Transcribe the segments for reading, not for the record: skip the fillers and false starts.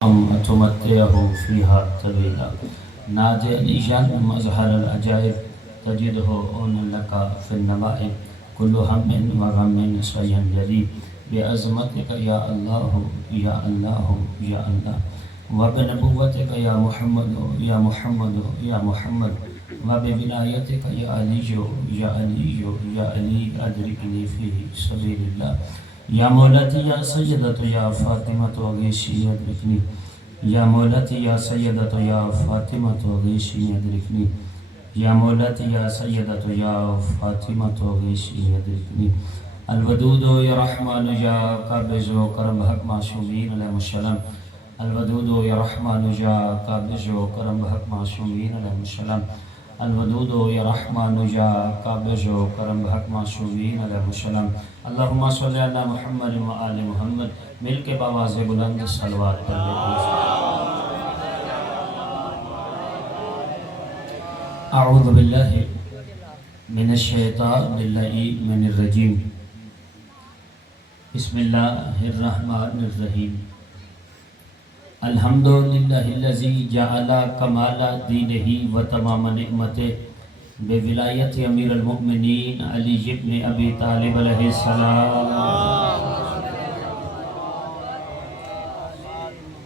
تمتعه فيها طويلا ناجيا مظهر العجائب تجده أون لك في النوائب كل هم وغم سينجلي بعظمتك يا الله يا الله يا الله وبنبوتك يا محمد يا محمد يا محمد وبولايتك يا علي يا علي يا علي أدركني في سبيل الله یا مولتی یا سیدت یا فاطمہ غیشی ادرکنی یا مولتی یا سیدت یا فاطمہ غیشی ادرکنی یا مولتی یا سیدت یا فاطمہ غیشی ادرکنی الودود یا رحمان یا قابض و کرم حق معصومین علیہ السلام الودود یا رحمان یا قابض و کرم حق معصومین علیہ السلام الودود یا رحمان یا قابض و کرم حق معصومین علیہ السلام اللہم صلی علی محمد و آل محمد مل کے باواز بلند صلوات پر اعوذ باللہ من الشیطان اللعین الرجیم بسم اللہ الرحمن الرحیم الحمدللہ الذی جعل کمال دینہ و تمام نعمتہ بولایت امیر المؤمنین علی ابن ابی طالب علیہ السلام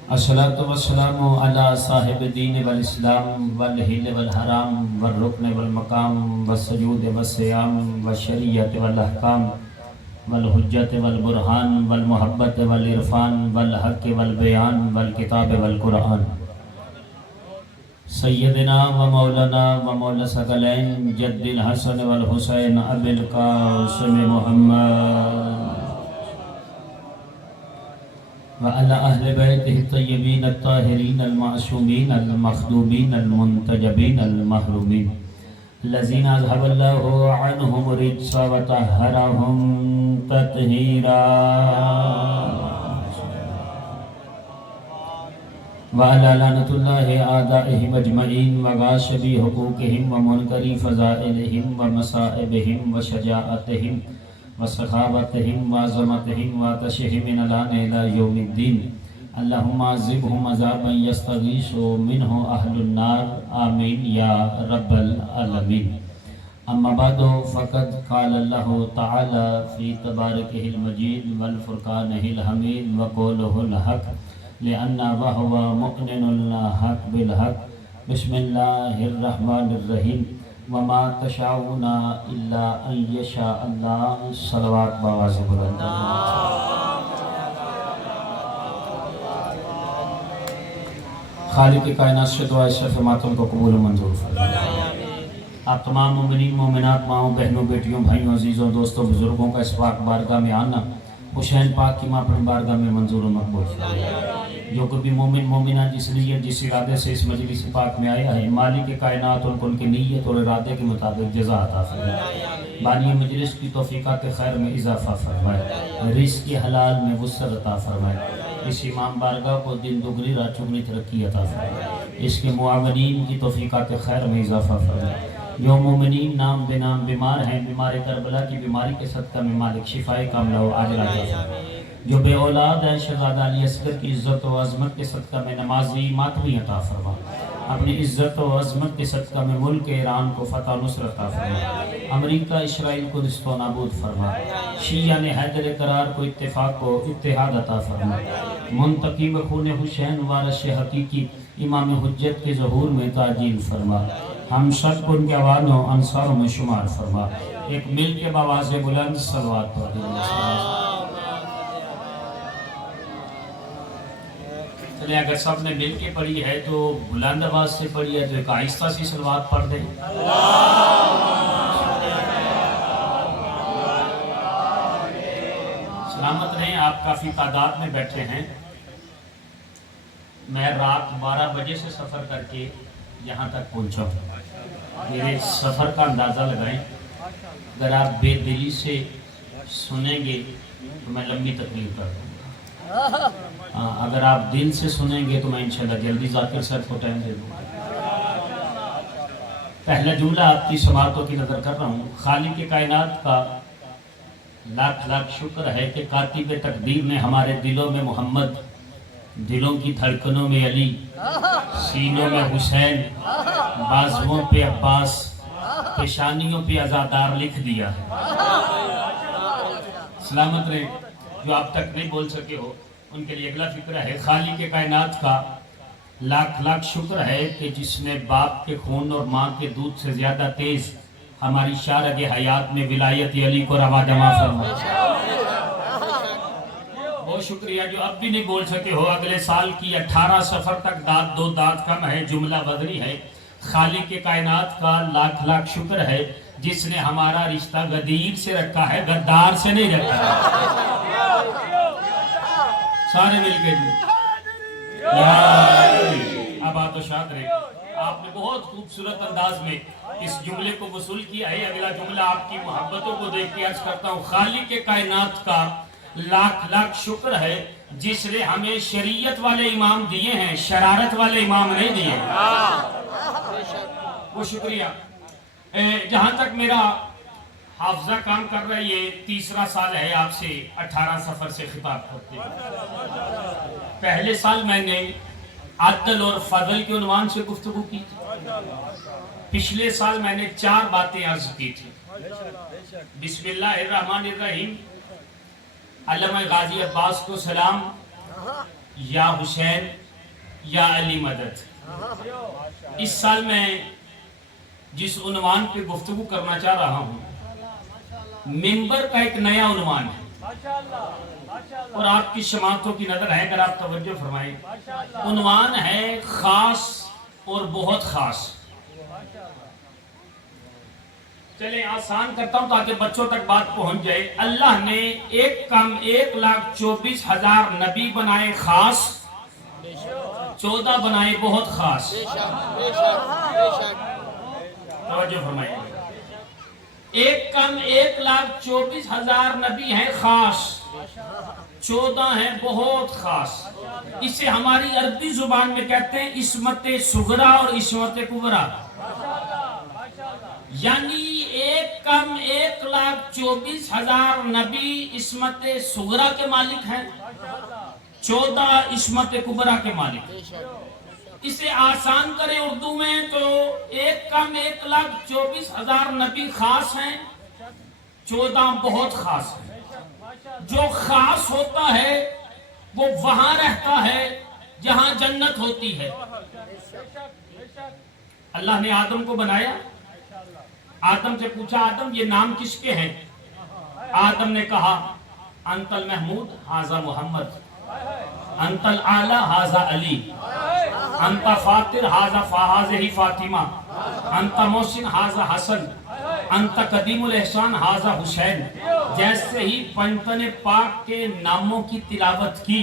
الصلاۃ والسلام علی صاحب دین والاسلام والحل والحرام والرکن والمقام والسجود والصیام والشریعت والاحکام والحجت والبرہان والمحبت والعرفان والحق والبیان والکتاب والقرآن سیدنا و مولانا و مولا ثقلین جد الحسن والحسین ابی القاسم محمد وعلى أهل بيته الطيبين الطاهرين المعصومين المخدومين المنتجبين المحرومين الذين أذهب الله عنهم الرجس وطهرهم تطهيرا وعلى لعنة الله أعدائهم أجمعين وغاشبي حقوقهم ومنكري فضائلهم ومصائبهم وشجاعتهم وسخاوتهم وعظمتهم وعطشهم من الآن إلى يوم الدين اللهم عذبهم عذابا يستغيث منه أهل النار آمين يا رب العالمين أما بعد فقد قال الله تعالى في تباركه المجيد والفرقانه الحميد وقوله الحق لأن وهو مؤمن الحق بالحق بسم الله الرحمن الرحيم وما تشاءون إلا أن يشاء الله صلوات باواز بلند خالق کائنات سے دعا اشرف ماتم کو قبول و منظور فرمائے آپ تمام مومنین مومنات ماؤں بہنوں بیٹیوں بھائیوں عزیزوں دوستوں بزرگوں کا اس پاک بارگاہ میں آنا حسین پاک کی ماں پر بارگاہ میں منظور و مقبول فرمائے جو کبھی مومن مومنہ جس لیے جس ارادے سے اس مجلس پاک میں آیا ہے مالک کائنات ان کی نیت اور ارادے کے مطابق جزا عطا فرمائے بانی مجلس کی توفیقات خیر میں اضافہ فرمائے رزق کی حلال میں وسعت عطا فرمائے اس امام بارگاہ کو دن دگنی رات چگنی ترقی عطا فرمائے اس کے معاونین کی توفیقات خیر میں اضافہ فرمائے جو مومنین نام بے نام بیمار ہیں بیمار کربلا کی بیماری کے صدقہ میں مالک شفائے کاملہ و عاجلہ عطا فرمائے جو بے اولاد ہیں شہزادہ علی اصغر کی عزت و عظمت کے صدقہ میں نمازی ماتمی عطا فرما اپنی عزت و عظمت کے صدقہ میں ملک ایران کو فتح نصرت عطا فرما امریکہ اسرائیل کو دست و نابود فرما شیعہ نے حیدر قرار کو اتفاق و اتحاد عطا فرما منتقم خون حسین وارث حقیقی امام حجت کے ظہور میں تعجیل فرما ہم سب کو ان کے عوانوں انصاروں میں شمار فرما ایک مل کے باواز بلند صلوات پڑھ چلیں اگر سب نے مل کے پڑھی ہے تو بلند آواز سے پڑھی ہے تو ایک آہستہ سی صلوات پڑھ دیں سلامت رہیں آپ کافی تعداد میں بیٹھے ہیں میں رات 12 بجے سے سفر کر کے یہاں تک پہنچا ہوں میرے سفر کا اندازہ لگائیں اگر آپ بے دلی سے سنیں گے تو میں لمبی تقریر کر دوں اگر آپ دل سے سنیں گے تو میں انشاءاللہ جلدی ذاکر صاحب کو ٹائم دے دوں پہلا جملہ آپ کی سماعتوں کی نظر کر رہا ہوں خالق کائنات کا لاکھ لاکھ شکر ہے کہ کاتب تقدیر نے ہمارے دلوں میں محمد दिलों की धड़कनों में अली, सीनों में हुसैन, बाजुओं पे अब्बास, पेशानियों पे आज़ादार लिख दिया है। सलामत रहे। जो आप तक नहीं बोल सके हो उनके लिए अगला फिक्र है। खालिक के कायनात का लाख लाख शुक्र है कि जिसने बाप के खून और माँ के दूध से ज्यादा तेज हमारी शारग हयात में विलायत अली को रवा जमा फरमाया। बहुत शुक्रिया जो अब भी नहीं बोल सके हो। अगले साल की 18 सफर तक दाद दो दाद कम है, जुमला बदली है। खालिक के कायनात का लाख लाख शुक्र है जिसने हमारा रिश्ता गदीर से रखा है, गद्दार से नहीं रखा। सारे मिलकर अब आप तो शाद रहे। आपने बहुत खूबसूरत अंदाज में इस जुमले को वसूल किया है। अगला जुमला आपकी मोहब्बतों को देख के अर्ज करता हूँ। खालिक के कायनात का लाख लाख शुक्र है जिसने हमें शरीयत वाले इमाम दिए हैं, शरारत वाले इमाम नहीं दिए। वो शुक्रिया। जहां तक मेरा हाफजा काम कर रहा है, ये तीसरा साल है आपसे 18 सफर से खिताब करते हैं। पहले साल मैंने अदल और फजल के उन्वान से गुफ्तगू की थी। पिछले साल मैंने 4 बातें अर्ज की थी। बिस्मिल्लाहिर्रहमानिर्रहीम, अल्लामा गाजी अब्बास को सलाम, या हुसैन या अली मदद। इस साल मैं जिस उन्वान पे गुफ्तगू करना चाह रहा हूँ, मिंबर का एक नया उन्वान है और आपकी शमातों की नजर है, अगर आप तवज्जो फरमाएं। उन्वान है खास और बहुत खास। चले आसान करता हूं ताकि बच्चों तक बात पहुंच जाए। अल्लाह ने 1,24,000 नबी बनाए खास, 14 बनाए बहुत खास। तवज्जो फरमाइए। 1,24,000 नबी हैं खास, 14 हैं बहुत खास। इसे हमारी अरबी जुबान में कहते हैं इस्मत सुगरा और इस्मत कुबरा। यानी 1,24,000 नबी इस्मत सुगरा के मालिक हैं, 14 इस्मत कुबरा के मालिक। इसे आसान करें उर्दू में तो 1,24,000 नबी खास हैं, 14 बहुत खास हैं। जो खास होता है वो वहां रहता है जहां जन्नत होती है। अल्लाह ने आदम को बनाया, आदम से पूछा आदम ये नाम किसके हैं? आदम ने कहा अंतल महमूद हाजा मोहम्मद, अंतल आला हाजा अली, अंता फातिर हाजा फाहाज़ फातिमा, अंता मोहसिन हाजा हसन, अंता कदीमुल एहसान हाजा हुसैन। जैसे ही पंतन पाक के नामों की तिलावत की,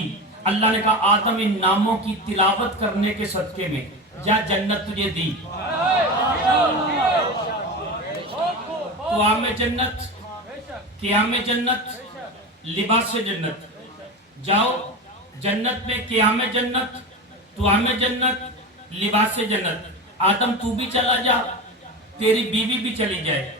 अल्लाह ने कहा आदम इन नामों की तिलावत करने के सदके में या जन्नत तुझे दी। क़ुआम जन्नत, क़ियाम जन्नत, लिबास जन्नत। जाओ जन्नत में क़ियाम जन्नत, तुआम जन्नत, लिबास जन्नत। आदम तू भी चला जा, तेरी बीवी भी चली जाए।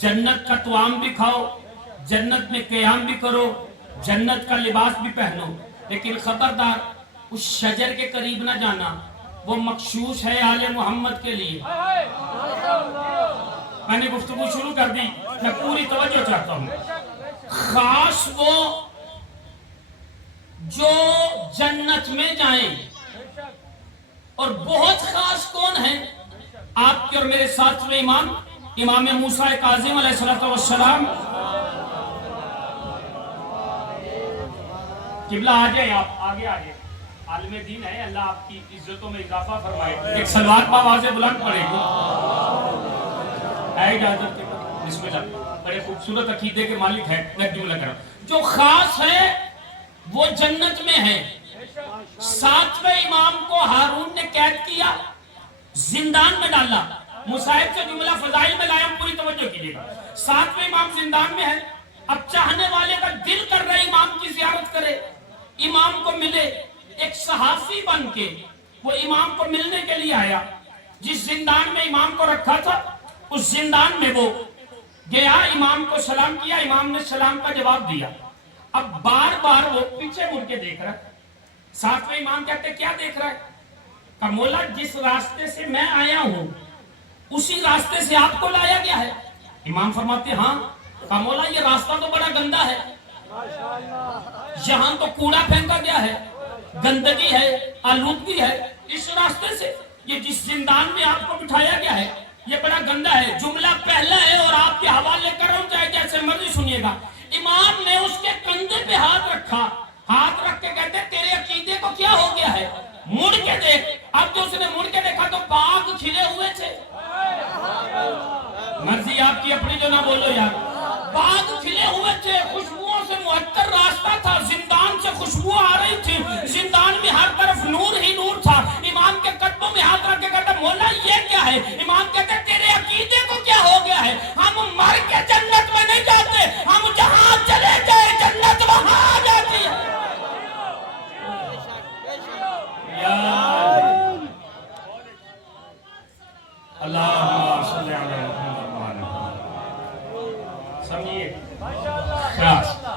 जन्नत का तुआम भी खाओ, जन्नत में क़याम भी करो, जन्नत का लिबास भी पहनो, लेकिन खबरदार उस शजर के करीब ना जाना, वो मखशूस है आले मोहम्मद के लिए। मैंने गुफ्तगू शुरू कर दी, मैं पूरी तवज्जो चाहता हूँ। खास वो जो जन्नत में जाए, और बहुत खास कौन है? आपके और मेरे साथ इमाम, इमाम मूसा काज़िम अलैहिस्सलाम। किबला आ जाए, आप आगे आ जाए। आलिम दीन है, अल्लाह आपकी इज्जतों में इजाफा फरमाए। एक सलवात में आवाज़ बुलंद पड़ेगी। इजाजत के बिस्मिल्लाह। बड़े खूबसूरत अकीदे के मालिक है। मैं जुमला कर रहा हूं। जो खास है वो जन्नत में है। 7वें इमाम को हारून ने कैद किया, जिंदान में डाला। मुसाहिब से जुमला फजाइल में लाया, पूरी तवज्जो कीजिएगा। 7वें इमाम जिंदान में है। अब चाहने वाले का दिल कर रहे इमाम की जियारत करे, इमाम को मिले। एक सहाफी बन के वो इमाम को मिलने के लिए आया। जिस जिंदान में इमाम को रखा था उस जिंदान में वो गया, इमाम को सलाम किया, इमाम ने सलाम का जवाब दिया। अब बार बार वो पीछे मुड़ के देख रहा, सातवें इमाम कहते क्या देख रहा है? कहा मौला जिस रास्ते से मैं आया हूं उसी रास्ते से आपको लाया गया है। इमाम फरमाते हाँ। कहा मौला ये रास्ता तो बड़ा गंदा है, यहां तो कूड़ा फेंका गया है, गंदगी है, आलूदगी है। इस रास्ते से ये जिस जिंदान में आपको बिठाया गया है ये बड़ा गंदा है। जुमला पहला है और आपके हवाले कर रहा हूं, चाहे जैसे मर्जी सुनिएगा। इमाम ने उसके कंधे पे हाथ रखा, हाथ रख के कहते तेरे अकीदे को क्या हो गया है, मुड़ के देख। अब जो उसने मुड़ के देखा तो बाग खिले हुए थे। मर्जी आपकी अपनी, जो ना बोलो यार। बाग खिले हुए थे, खुशबुओं से मुअत्तर रास्ता था, जिंदान से खुशबू आ रही थी, जिंदान में हर तरफ नूर ही नूर था। इमाम के कदमों में हाथ रख के कहता मौला ये क्या है? इमाम कहते तेरे अकीदे को क्या हो गया है? हम मर के जन्नत में नहीं जाते, हम जहां चले जाए जन्नत वहां आ जाती है।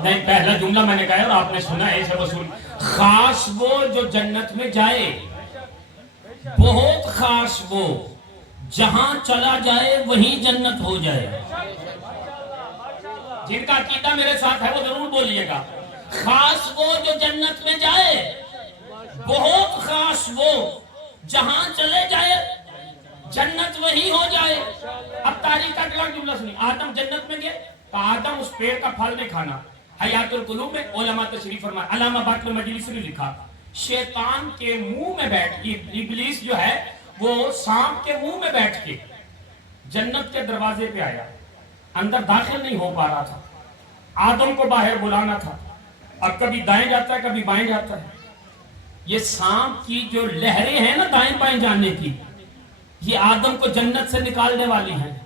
नहीं, पहला जुमला मैंने कहा और आपने सुना है इसे वसूल। खास वो जो जन्नत में जाए, बहुत खास वो जहां चला जाए वहीं जन्नत हो जाए। जिनका अकीदा मेरे साथ है वो जरूर बोलिएगा। खास वो जो जन्नत में जाए, बहुत खास वो जहां चले जाए जन्नत वही हो जाए। अब तारीख का अगला जुमला सुनिए। आदम जन्नत में गए तो आदम उस पेड़ का फल नहीं खाना। हयातुल कुलूब में उलमा तशरीफ फरमाए, अल्लामा बाक़ी मजलिसी ने लिखा, शैतान के मुंह में बैठ के, इब्लीस जो है वो सांप के मुंह में बैठ के जन्नत के दरवाजे पे आया, अंदर दाखिल नहीं हो पा रहा था। आदम को बाहर बुलाना था, अब कभी दाएं जाता है कभी बाएं जाता है। ये सांप की जो लहरें हैं ना दाएं बाएं जाने की, ये आदम को जन्नत से निकालने वाली हैं।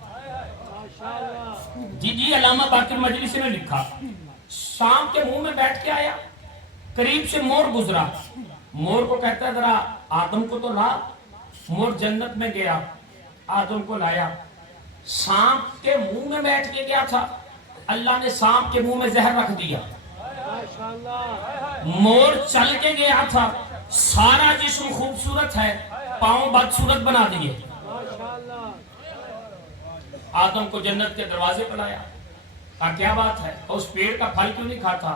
जी जी, अल्लामा बाक़ी मजलिसी ने लिखा, सांप के मुंह में बैठ के आया, करीब से मोर गुजरा, मोर को कहता है जरा आदम को तो ला। मोर जन्नत में गया, आदम को लाया, सांप के मुंह में बैठ के गया था, अल्लाह ने सांप के मुंह में जहर रख दिया। मोर चल के गया था, सारा जिस्म खूबसूरत है, पांव बदसूरत बना दिए। आदम को जन्नत के दरवाजे पर लाया, कहा क्या बात है, उस पेड़ का फल क्यों नहीं खाता?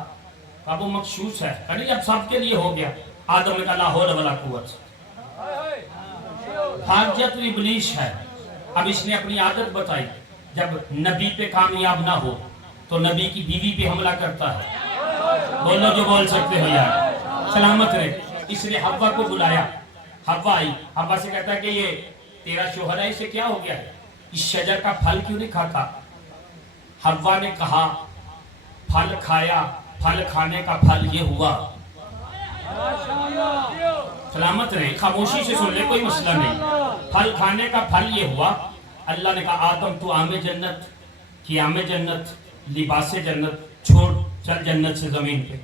कहा वो मखसूस है। अरे अब सबके लिए हो गया। आदम ने कहा ला हौल वला कुव्वत, हाजत इब्लीस है। अब इसने अपनी आदत बताई, जब नबी पे कामयाब ना हो तो नबी की बीवी पे हमला करता है। बोलो जो बोल सकते हो यार, सलामत रहे। इसने हव्वा को बुलाया, हव्वा आई, हव्वा से कहता है कि ये तेरा शोहर है, इसे क्या हो गया है, इस शजर का फल क्यों नहीं खाता? हव्वा ने कहा फल खाया, फल खाने का फल ये हुआ। सलामत रहे, खामोशी से सुन ले, कोई मसला नहीं। फल खाने का फल ये हुआ। अल्लाह ने कहा आदम तू आमे जन्नत, कि आमे जन्नत, लिबास जन्नत छोड़, चल जन्नत से जमीन पे।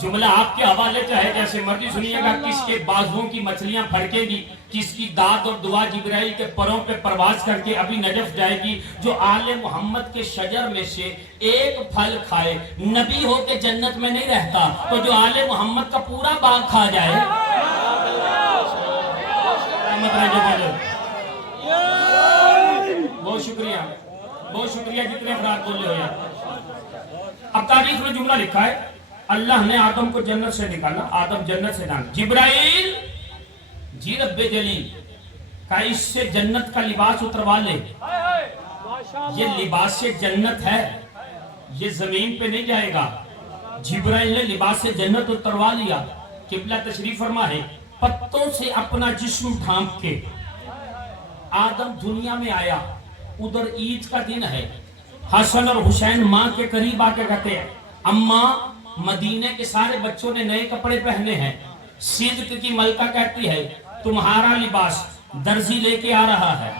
जुमला आपके हवाले चाहे जैसे मर्जी सुनिएगा। किसके बाजुओं की मछलियां फड़केगी, किसकी दाद और दुआ जिब्राइल के परों पे परवाज करके अभी नजफ जाएगी। जो आले मोहम्मद के शजर में से एक फल खाए, नबी हो के जन्नत में नहीं रहता, तो जो आले मोहम्मद का पूरा बाग खा जाए। बहुत शुक्रिया, बहुत शुक्रिया जितने अफराद बोले हो यार। अब तारीख में जुमला लिखा है, अल्लाह ने आदम को जन्नत से निकाला, आदम जन्नत से निकाला। जिब्राइल जी रब्बे जलील का इससे जन्नत का लिबास उतरवा ले। ये लिबास से जन्नत है, ये जमीन पे नहीं जाएगा। जिब्राइल ने लिबास से जन्नत उतरवा लिया। किबला तशरीफ फरमा है, पत्तों से अपना जिस्म ढांप के आदम दुनिया में आया। उधर ईद का दिन है, हसन और हुसैन माँ के करीब आके कहते हैं, अम्मा मदीने के सारे बच्चों ने नए कपड़े पहने हैं। सिद्क की मलका कहती है तुम्हारा लिबास दर्जी लेके आ रहा है।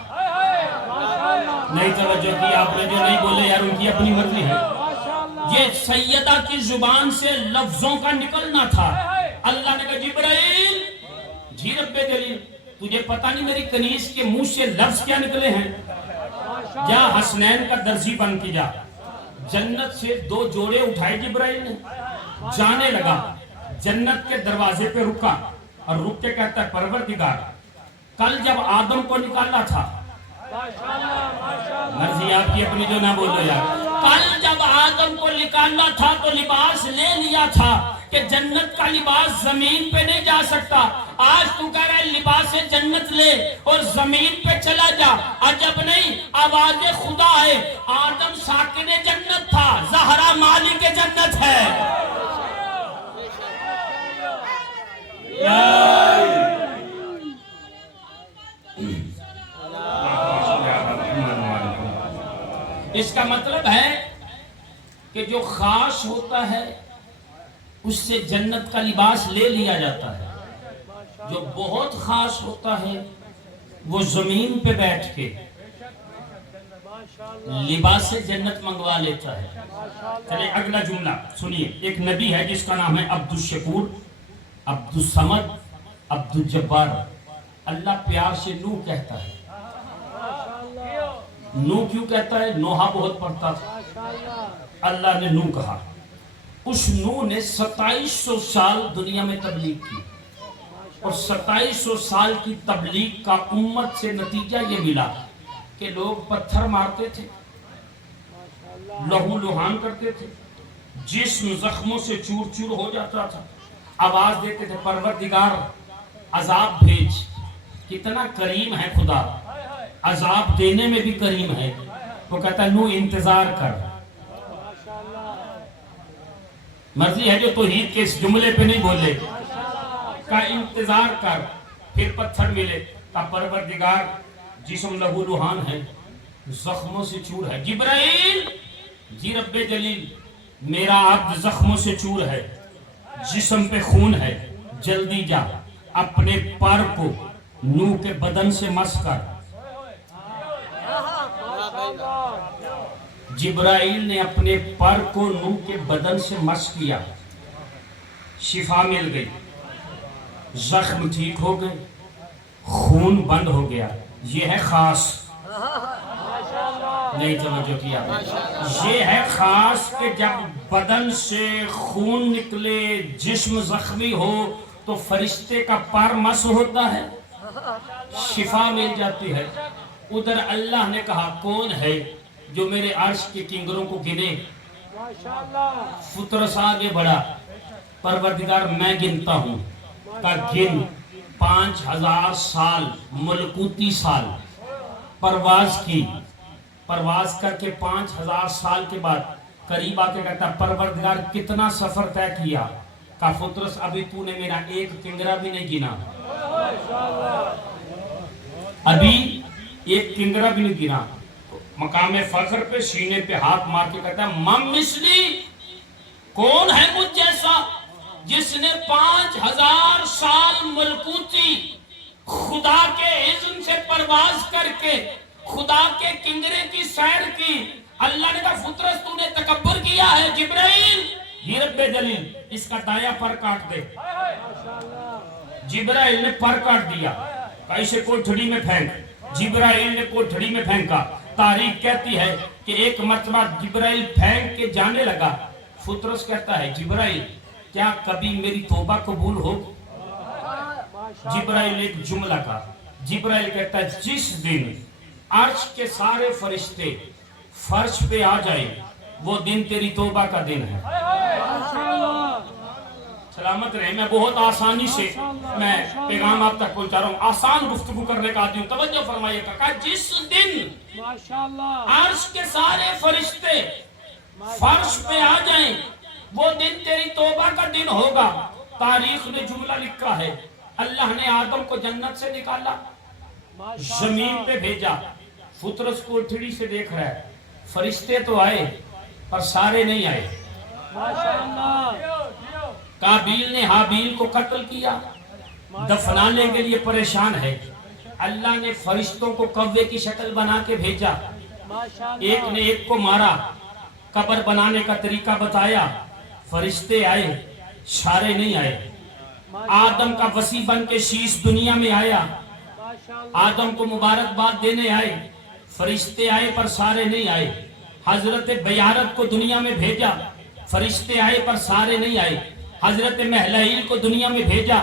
नहीं तवज्जो की आपने, जो नहीं बोले यार उनकी अपनी मर्जी है। ये सैयदा की जुबान से लफ्जों का निकलना था। अल्लाह ने कहा जिब्राइल जी रब्बे जलील, तुझे पता नहीं मेरी कनीज के मुंह से लफ्ज क्या निकले हैं? जा हसनैन का दर्जी बन के जा। जन्नत से दो जोड़े उठाए जिब्राइल ने, जाने लगा। जन्नत के दरवाजे पे रुका और रुक के कहता है परवरदिगार, कल जब आदम को निकाला था, मर्जी आपकी अपनी जो ना बोलो यार, कल जब आदम को निकालना था तो लिबास ले लिया था कि जन्नत का लिबास जमीन पे नहीं जा सकता। आज तू कह रहा है लिबास जन्नत ले और जमीन पे चला जा। अजब नहीं, आवाज खुदा है। आदम साकिन जन्नत था, ज़हरा मालिक जन्नत है। इसका मतलब है कि जो खास होता है उससे जन्नत का लिबास ले लिया जाता है, जो बहुत खास होता है वो जमीन पे बैठ के लिबास से जन्नत मंगवा लेता है। चले अगला जुमला सुनिए। एक नबी है जिसका नाम है अब्दुल शकूर, अब्दुल समद, अब्दुल जब्बार। अल्लाह प्यार से नूह कहता है। नूह क्यों कहता है? नोहा बहुत पढ़ता था, अल्लाह ने नूह कहा। उस नूह ने 2700 साल दुनिया में तबलीग की और 2700 साल की तबलीग का उम्मत से नतीजा ये मिला कि लोग पत्थर मारते थे, लहू लुहान करते थे, जिस्म जख्मों से चूर चूर हो जाता था, आवाज देते थे परवरदिगार अजाब भेज। कितना करीम है खुदा, अजाब देने में भी करीम है। वो कहता है नूह इंतजार कर। मर्जी है जो तौहीद के इस जुमले पे नहीं बोले का इंतजार कर। फिर पत्थर मिले का परवरदिगार जिस्म लहू लुहान है, जख्मों से चूर है। जिब्राइल, जी रब्बे जलील मेरा अब्द जख्मों से चूर है, जिस्म पे खून है, जल्दी जा अपने पर को नूह के बदन से मस कर। जिब्राइल ने अपने पर को नूह के बदन से मस किया, शिफा मिल गई, जख्म ठीक हो गए, खून बंद हो गया। ये है खास, नहीं तवज्जो किया, ये है खास कि जब बदन से खून निकले, जिस्म जख्मी हो तो फरिश्ते का पर मस होता है, शिफा मिल जाती है। उधर अल्लाह ने कहा कौन है जो मेरे अर्श के किंगरों को गिने। फुतरस आगे बढ़ा, परवरदिगार मैं गिनता हूँ का गिन 5000 साल मलकूती साल परवाज की। परवाज करके 5000 साल के बाद करीब आके कहता परवरदिगार कितना सफर तय किया। का फुतरस अभी तूने मेरा एक किंगरा भी नहीं गिना, अभी एक किंगरा भी नहीं गिना। मकाम फख्र पे सीने पे हाथ मार के कहता है मम मिस्ली, कौन है मुझ जैसा जिसने 5000 साल मलकूती खुदा के इज़्न से परवाज करके खुदा के किंगरे की सैर की। अल्लाह ने कहा फुतरस तूने तकब्बुर किया है। जिब्राइल, ये रब्बे जलील इसका दाया पर काट दे। जिब्राइल ने पर काट दिया, कैसे कोठड़ी में फेंक। जिब्राइल ने कोठड़ी में फेंका। तारीख कहती है कि एक मर्तबा जिब्राइल फेंक के जाने लगा। फुतरस कहता है जिब्राइल क्या कभी मेरी तौबा कबूल हो? जिब्राइल एक जुमला का, जिब्राइल कहता है जिस दिन अर्श के सारे फरिश्ते फर्श पे आ जाए वो दिन तेरी तौबा का दिन है। सलामत रहे। मैं बहुत आसानी से मैं पैगाम आप तक पहुंचा रहा हूँ, आसान गुफ्तगू करने का आदमी हूँ। तवज्जो फरमाइएगा का जिस दिन अर्श के सारे फरिश्ते फर्श पे आ जाएं वो दिन तेरी तौबा का दिन होगा। तारीख ने जुमला लिखा है, अल्लाह ने आदम को जन्नत से निकाला, जमीन पे भेजा। फुतरस कोठड़ी से देख रहा है, फरिश्ते तो आए पर सारे नहीं आए। काबील ने हाबील को कत्ल किया, दफनाने के लिए परेशान है। अल्लाह ने फरिश्तों को कव्वे की शक्ल बना के भेजा, एक ने एक को मारा, कब्र बनाने का तरीका बताया। फरिश्ते आए, सारे नहीं आए। आदम का वसी बन के शीश दुनिया में आया, आदम को मुबारकबाद देने आए। फरिश्ते आए पर सारे नहीं आए। हजरत बयारत को दुनिया में भेजा, फरिश्ते आए पर सारे नहीं आए। حضرت محلائیل کو دنیا میں بھیجا،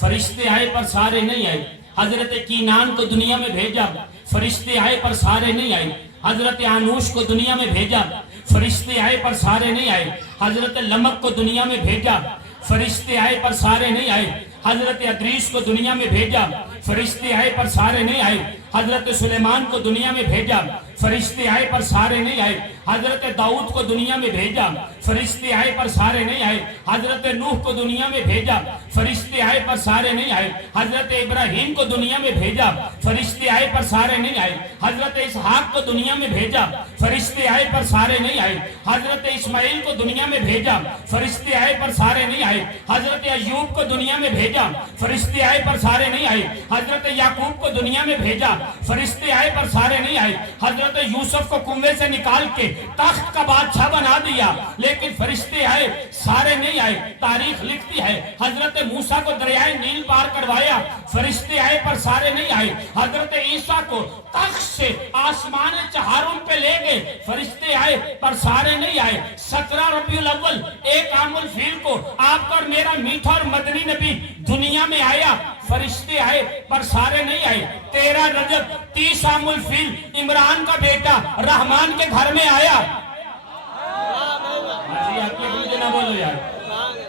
فرشتے آئے پر سارے نہیں آئے۔ حضرت کینان کو دنیا میں بھیجا، فرشتے آئے پر سارے نہیں آئے۔ حضرت آنوش کو دنیا میں بھیجا، فرشتے آئے پر سارے نہیں آئے۔ حضرت لمک کو دنیا میں بھیجا، فرشتے آئے پر سارے نہیں آئے۔ حضرت ادریس کو دنیا میں بھیجا، فرشتے آئے پر سارے نہیں آئے۔ حضرت سلیمان کو دنیا میں بھیجا، فرشتے آئے پر سارے نہیں آئے۔ حضرت داؤد کو دنیا میں بھیجا، فرشتے آئے پر سارے نہیں آئے۔ حضرت نوح کو دنیا میں بھیجا، فرشتے آئے پر سارے نہیں آئے۔ حضرت ابراہیم کو دنیا میں بھیجا، فرشتے آئے پر سارے نہیں آئے۔ حضرت اسحاق کو دنیا میں بھیجا، فرشتے آئے پر سارے نہیں آئے۔ حضرت اسماعیل کو دنیا میں بھیجا، فرشتے آئے پر سارے نہیں آئے۔ حضرت ایوب کو دنیا میں بھیجا، فرشتے آئے پر سارے نہیں آئے۔ حضرت یعقوب کو دنیا میں بھیجا، فرشتے آئے پر سارے نہیں آئے۔ حضرت یوسف کو کنویں سے نکال کے تخت کا بادشاہ بنا دیا، لیکن فرشتے آئے سارے نہیں آئے۔ تاریخ لکھتی ہے حضرت موسیٰ کو دریائے نیل پار کروایا، فرشتے آئے پر سارے نہیں آئے۔ حضرت عیسیٰ کو تخت سے آسمان چہارم پہ لے گئے، فرشتے آئے پر سارے نہیں آئے۔ 17 ربیع الاول ایک عام الفیل کو آپ پر میرا میٹھا اور مدنی نبی دنیا میں آیا، فرشتے آئے پر سارے نہیں آئے۔ 13 رجب 30 عام الفیل عمران کا بیٹا رحمان کے گھر میں آیا۔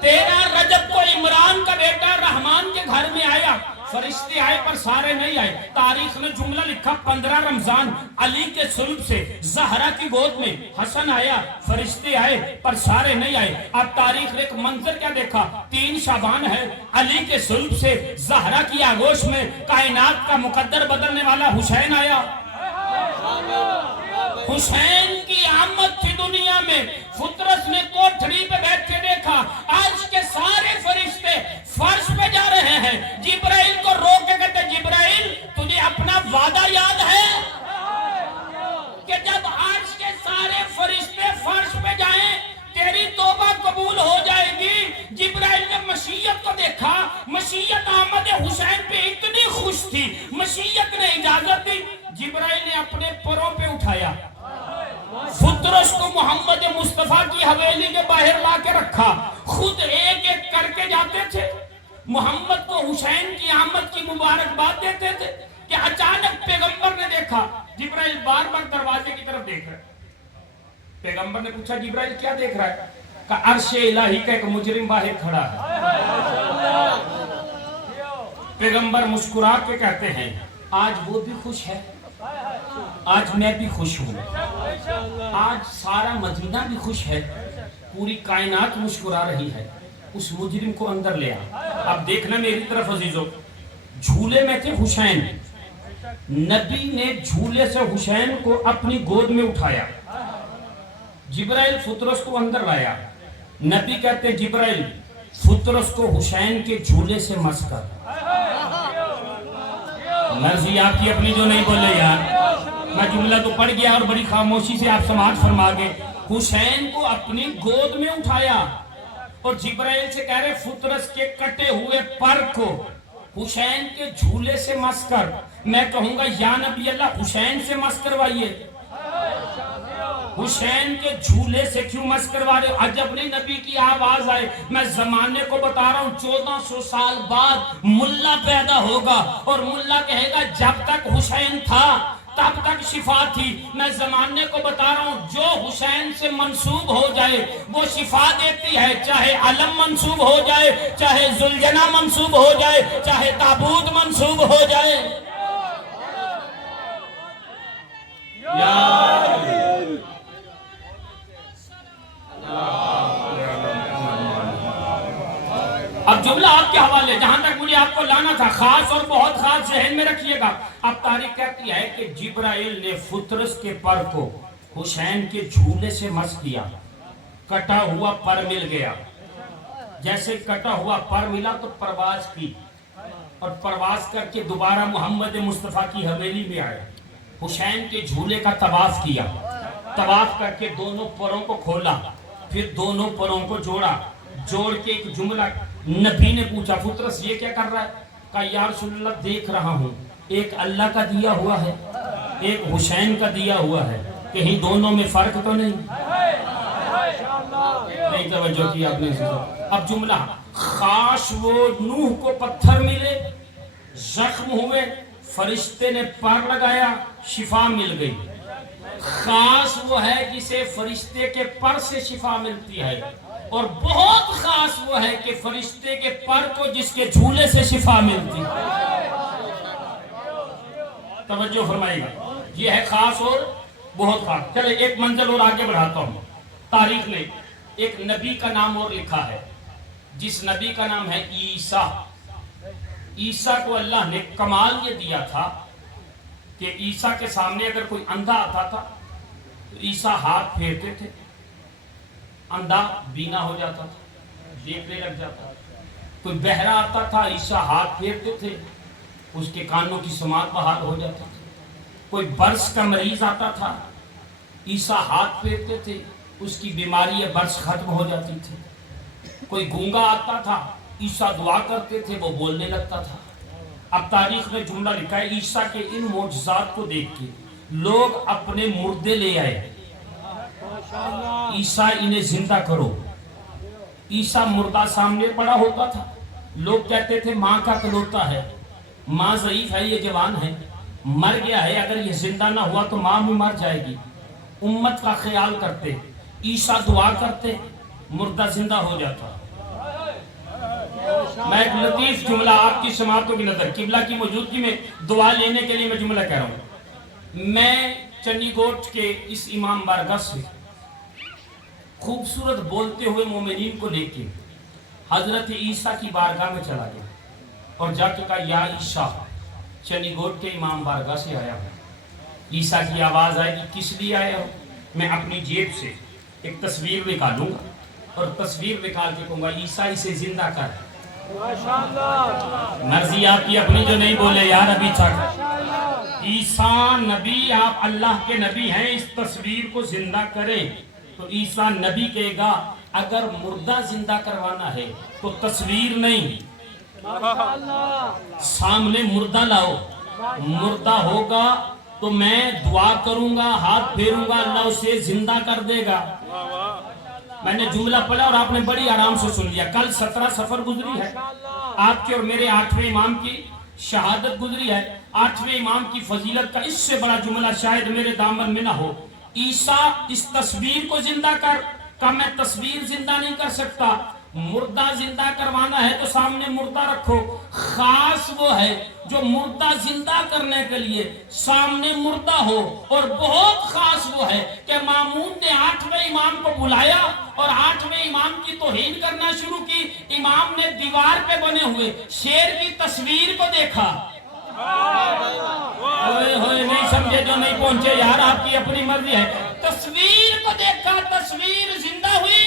13 رجب کو عمران کا بیٹا رحمان کے گھر میں آیا، فرشتے آئے پر سارے نہیں آئے۔ تاریخ نے جملہ لکھا 15 رمضان علی کے صلب سے زہرا کی گود میں حسن آیا، فرشتے آئے پر سارے نہیں آئے۔ اب تاریخ نے ایک منظر کیا دیکھا، 3 شعبان ہے، علی کے صلب سے زہرا کی آغوش میں کائنات کا مقدر بدلنے والا حسین آیا۔ حسین کی آمد تھی دنیا میں، فطرس نے کوٹھڑی پہ بیٹھ کے دیکھا، عرش کے سارے فرشتے فرش پہ جا رہے ہیں۔ جبرائیل کو روک کے کہتے جبرائیل تجھے اپنا وعدہ یاد ہے کہ جب عرش کے سارے فرشتے فرش پہ جائیں تیری توبہ قبول ہو جائے گی۔ جبرائیل نے مشیت کو دیکھا، مشیت آمد حسین پہ اتنی خوش تھی، مشیت نے اجازت دی، جبرائیل نے اپنے پروں پہ اٹھایا، فطرس کو محمد مصطفیٰ کی حویلی کے باہر لا کے رکھا، خود ایک ایک کر کے جاتے تھے، محمد کو حسین کی آمد کی مبارکباد دیتے تھے کہ اچانک پیغمبر نے دیکھا جبرائیل بار بار دروازے کی طرف دیکھ رہا ہے۔ پیغمبر نے پوچھا جبرائیل کیا دیکھ رہا ہے؟ کہا عرش الہی کا ایک مجرم باہر کھڑا ہے۔ پیغمبر مسکرا کے کہتے ہیں آج وہ بھی خوش ہے، آج میں بھی خوش ہوں، آج سارا مدینہ بھی خوش ہے، پوری کائنات مسکرا رہی ہے، اس مجرم کو اندر لے آ۔ اب دیکھنا میری طرف عزیزو، جھولے میں تھے حسین، نبی نے جھولے سے حسین کو اپنی گود میں اٹھایا، جبرائیل فطرس کو اندر لایا، نبی کہتے جبرائیل فطرس کو حسین کے جھولے سے مس کر۔ مرضی آپ کی اپنی جو نہیں بولے یار، میں جملہ تو پڑھ گیا اور بڑی خاموشی سے آپ سماعت فرما گئے۔ حسین کو اپنی گود میں اٹھایا اور جبرائیل سے کہہ رہے فطرس کے کٹے ہوئے پر کو حسین کے جھولے سے مس کر۔ میں کہوں گا یا نبی اللہ حسین سے مس کروائیے، حسین کے جھولے سے کیوں مس کروا رہے ہو؟ عجب نہیں نبی کی آواز آئے۔ میں زمانے کو بتا رہا ہوں 1400 سال بعد ملا پیدا ہوگا اور ملا کہے گا جب تک حسین تھا تب تک شفا تھی۔ میں زمانے کو بتا رہا ہوں جو حسین سے منسوب ہو جائے وہ شفا دیتی ہے، چاہے علم منسوب ہو جائے، چاہے ذوالجناح منسوب ہو جائے، چاہے تابوت منسوب ہو جائے۔ اب جملہ آپ کے حوالے جہاں تک مجھے آپ کو لانا تھا، خاص اور بہت خاص ذہن میں رکھیے گا۔ اب تاریخ کہتی ہے کہ جبرائیل نے فطرس کے پر کو حسین کے جھولے سے مس کیا، کٹا ہوا پر مل گیا۔ جیسے کٹا ہوا پر ملا تو پرواز کی اور پرواز کر کے دوبارہ محمد مصطفیٰ کی حویلی میں آئے، حسین کے جھولے کا طواف کیا، طواف کر کے دونوں پروں کو کھولا، پھر دونوں پروں کو جوڑا، جوڑ کے ایک جملہ نبی نے پوچھا فطرس یہ کیا کر رہا ہے؟ کہا یا رسول اللہ دیکھ رہا ہوں، ایک اللہ کا دیا ہوا ہے، ایک حسین کا دیا ہوا ہے، کہیں دونوں میں فرق تو نہیں؟ नहीं तवज्जो की आपने। अब जुमला, खास वो नूह को पत्थर मिले, जख्म हुए, फरिश्ते ने पार लगाया, शिफा मिल गई। खास वो है जिसे फरिश्ते के पर से शिफा मिलती है, और बहुत खास वो है कि फरिश्ते के पर को जिसके झूले से शिफा मिलती है। तवज्जो फरमाइएगा, ये है खास और बहुत खास। चले एक मंजिल और आगे बढ़ाता हूं। तारीख में एक नबी का नाम और लिखा है, जिस नबी का नाम है ईसा। ईसा को अल्लाह ने कमाल ये दिया था कि ईसा के सामने अगर कोई अंधा आता था तो ईसा हाथ फेरते थे, अंधा बीना हो जाता था, देखने लग जाता था। कोई बहरा आता था, ईसा हाथ फेरते थे, उसके कानों की समात बहाल हो जाती थी। कोई बर्स का मरीज आता था, ईसा हाथ फेरते थे, उसकी बीमारी या बर्स खत्म हो जाती थी। कोई गूंगा आता था, ईसा दुआ करते थे, वो बोलने लगता था। अब तारीख में जुमला लिखा है, ईसा के इन मौजज़ात को देख के लोग अपने मुर्दे ले आए, ईसा इन्हें जिंदा करो। ईसा मुर्दा सामने पड़ा होता था, लोग कहते थे माँ का कलौता है, माँ ज़ईफ है, ये जवान है, मर गया है, अगर ये जिंदा ना हुआ तो माँ भी मर जाएगी। उम्मत का ख्याल करते, ईसा दुआ करते, मुर्दा जिंदा हो जाता। मैं एक लतीफ जुमला आपकी समातों की नजर, किबला की मौजूदगी में दुआ लेने के लिए मैं जुमला कह रहा हूँ। मैं चन्नीगोट के इस इमाम बारगाह से खूबसूरत बोलते हुए मोमिनीन को लेके हजरत ईसा की बारगाह में चला गया और जाके कहा, या ईसा, चन्नीगोट के इमाम बारगाह से आया हूँ। ईसा की आवाज आई कि किस लिए आया हो? मैं अपनी जेब से एक तस्वीर निकालूंगा और तस्वीर निकाल के कहूंगा, ईसा इसे जिंदा कर। मर्जी आपकी अपनी, जो नहीं बोले यार अभी तक। ईसा नबी, आप अल्लाह के नबी हैं, इस तस्वीर को जिंदा करें। तो ईसा नबी कहेगा, अगर मुर्दा जिंदा करवाना है तो तस्वीर नहीं, सामने मुर्दा लाओ। मुर्दा होगा तो मैं दुआ करूंगा, हाथ फेरूंगा, अल्लाह उसे जिंदा कर देगा। मैंने जुमला पढ़ा और आपने बड़ी आराम से सुन लिया। कल 17 सफर गुजरी है, आपके और मेरे 8वें इमाम की शहादत गुजरी है। 8वें इमाम की फजीलत का इससे बड़ा जुमला शायद मेरे दामन में ना हो। ईसा इस तस्वीर को जिंदा कर, का मैं तस्वीर जिंदा नहीं कर सकता, मुर्दा जिंदा करवाना है तो सामने मुर्दा रखो। खास वो है जो मुर्दा जिंदा करने के लिए सामने मुर्दा हो, और बहुत खास वो है कि मामून ने 8वें इमाम को बुलाया और 8वें इमाम की तौहीन करना शुरू की। इमाम ने दीवार पे बने हुए शेर की तस्वीर को देखा। होए होए, नहीं समझे जो नहीं पहुंचे यार, आपकी अपनी मर्जी है। तस्वीर को देखा, तस्वीर जिंदा हुई,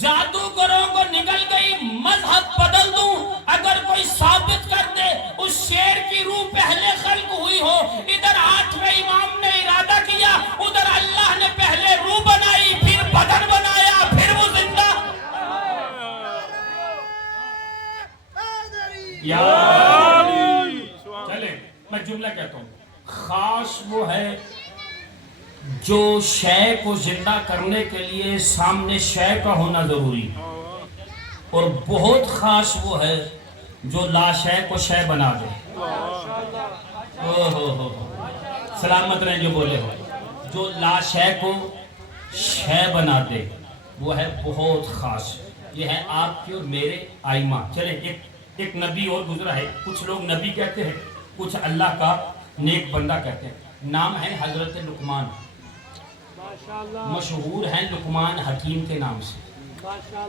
जादूगरों को निकल गई, मजहब बदल दूं अगर कोई साबित कर दे उस शेर की रूह पहले खल्क हुई हो। इधर 8वें इमाम ने इरादा किया, उधर अल्लाह ने पहले रूह बनाई, फिर बदन बनाया, फिर वो जिंदा। चले मैं जुमला कहता हूं, खास वो है जो शय को जिंदा करने के लिए सामने शय का होना जरूरी, और बहुत खास वो है जो लाशय को शय बना दे। हो सलामत रहे जो बोले हो, जो लाशय को शय बना दे वो है बहुत खास। ये है आपके और मेरे आइमा। चले एक नबी और गुजरा है, कुछ लोग नबी कहते हैं, कुछ अल्लाह का नेक बंदा कहते हैं। नाम है हजरत लुकमान, मशहूर हैं लुकमान हकीम के नाम से।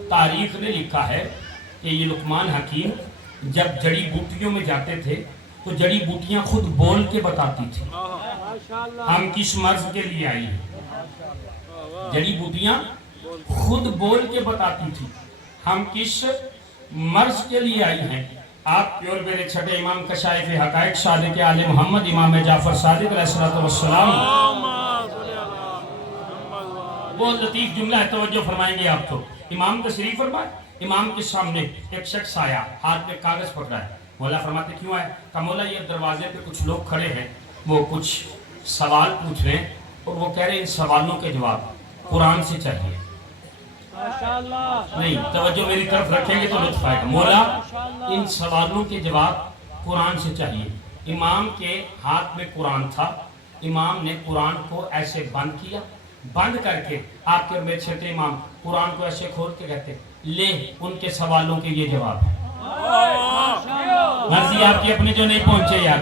तारीख ने लिखा है कि ये लुकमान हकीम जब जड़ी बूटियों में जाते थे तो जड़ी बूटियां खुद बोल के बताती थी हम किस मर्ज के लिए आई हैं। जड़ी बूटियां खुद बोल के बताती थी हम किस मर्ज के लिए आई हैं। आप और मेरे छठे इमाम कशाइफ हकाइक सादिक आले मोहम्मद इमाम जाफर सादिक अलैहिस्सलातु वस्सलाम, बहुत लतीफ जुमला है, तवज्जो फरमाएंगे आप। तो इमाम तशरीफ फरमाए, इमाम के सामने एक शख्स आया, हाथ में कागज पकड़ा है। मौला फरमाते क्यों आए? कहा मौला ये दरवाजे पे कुछ लोग खड़े हैं, वो कुछ सवाल पूछ रहे हैं और वो कह रहे हैं इन सवालों के जवाब। قرآن سے چاہیے. نہیں توجہ میری طرف رکھیں گے تو لطف آئے گا. مولا ان سوالوں کے جواب قرآن سے چاہیے. امام کے ہاتھ میں قرآن تھا, امام نے قرآن کو ایسے بند کیا, بند کر کے آپ کے اور میرے چھوٹے امام قرآن کو ایسے کھول کے کہتے لے ان کے سوالوں کے یہ جواب ہے. مرضی آپ کی اپنے جو نہیں پہنچے یار,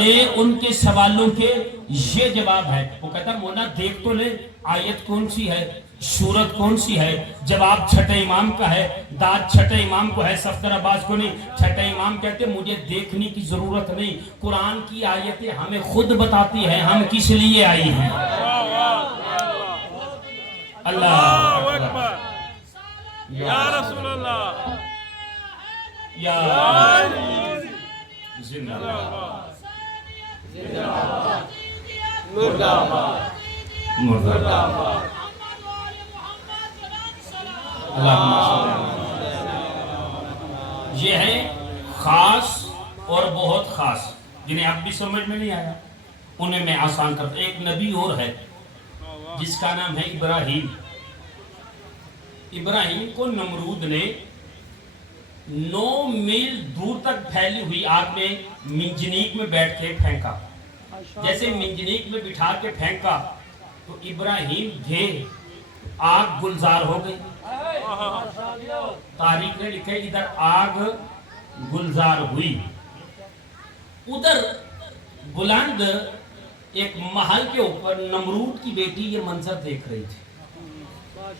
لے ان کے سوالوں کے یہ جواب ہے. وہ کہتا مولا دیکھ تو لے آیت کون سی ہے, سورت کون سی ہے. جواب چھٹے امام کا ہے, داد چھٹے امام کو ہے, صفدر عباس کو نہیں. چھٹے امام کہتے مجھے دیکھنے کی ضرورت نہیں, قرآن کی آیتیں ہمیں خود بتاتی ہیں ہم کس لیے آئی ہیں. اللہ اکبر یا رسول اللہ یا زندہ باد مردہ باد مردہ باد. یہ ہے خاص اور بہت خاص, جنہیں اب بھی سمجھ میں نہیں آیا انہیں میں آسان کرتا. ایک نبی اور ہے جس کا نام ہے ابراہیم. ابراہیم کو نمرود نے 9 میل دور تک پھیلی ہوئی آگ میں منجنیق میں بیٹھ کے پھینکا. جیسے منجنیق میں بٹھا کے پھینکا تو ابراہیم گھے آگ گلزار ہو گئی. تاریخ نے لکھے ادھر آگ گلزار ہوئی, ادھر بلند ایک محل کے اوپر نمرود کی بیٹی یہ منظر دیکھ رہی تھی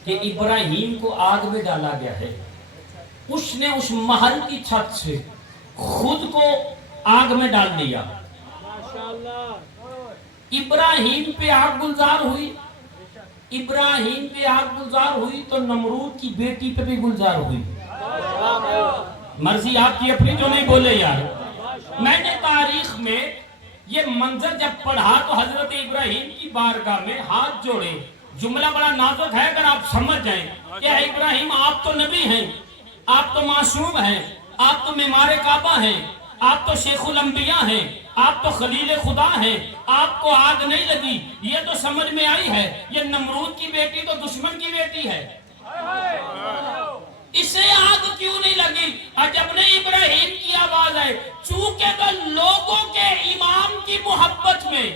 کہ ابراہیم کو آگ میں ڈالا گیا ہے. اس نے اس محل کی چھت سے خود کو آگ میں ڈال دیا. ابراہیم پہ آگ گلزار ہوئی, ابراہیم پہ آگ گلزار ہوئی تو نمرود کی بیٹی پہ بھی گلزار ہوئی. مرضی آپ کی اپنی جو نہیں بولے یار. میں نے تاریخ میں یہ منظر جب پڑھا تو حضرت ابراہیم کی بارگاہ میں ہاتھ جوڑے. جملہ بڑا نازک ہے اگر آپ سمجھ جائیں کہ اے ابراہیم آپ تو نبی ہیں, آپ تو معصوم ہیں, آپ تو معمار کعبہ ہیں, آپ تو شیخ الانبیاء ہیں, آپ تو خلیل خدا ہیں, آپ کو آگ نہیں لگی. یہ تو سمجھ میں آئی ہے یہ نمرود کی بیٹی تو دشمن کی بیٹی ہے, اسے آگ کیوں نہیں لگی. جب نے ابراہیم کی آواز آئے, چونکہ تو لوگوں کے امام کی محبت میں,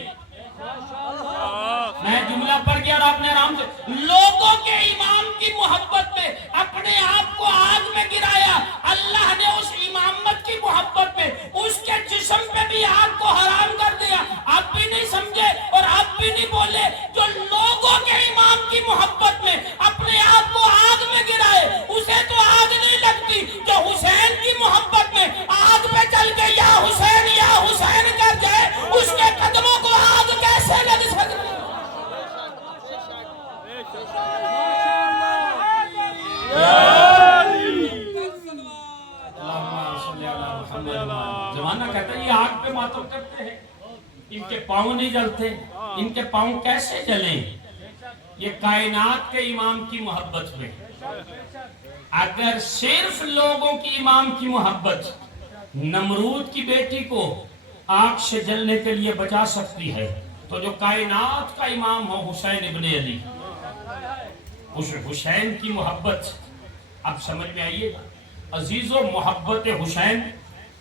میں جملہ پڑھ گیا اور آپ نے آرام سے, لوگوں کے امام کی محبت میں اپنے آپ کو آگ میں گرایا. اللہ نے اس امامت کی محبت میں اس کے جسم پہ بھی آگ کو حرام کر دیا. آپ بھی نہیں سمجھے اور آپ بھی نہیں بولے. جو لوگوں کے امام کی محبت میں اپنے آپ کو آگ میں گرائے اسے تو آگ نہیں لگتی. جو حسین کی محبت میں آگ پہ چل کے یا حسین کر جائے اس کے قدموں کو آگ کیسے لگ سکتی. زمانہ کہتا ہے یہ آگ پہ ماتم کرتے ہیں, ان کے پاؤں نہیں جلتے, ان کے پاؤں کیسے جلیں. یہ کائنات کے امام کی محبت میں اگر صرف لوگوں کی امام کی محبت نمرود کی بیٹی کو آگ سے جلنے کے لیے بچا سکتی ہے تو جو کائنات کا امام ہو حسین ابن علی, اس حسین کی محبت اب سمجھ میں آئیے. عزیزو محبت حسین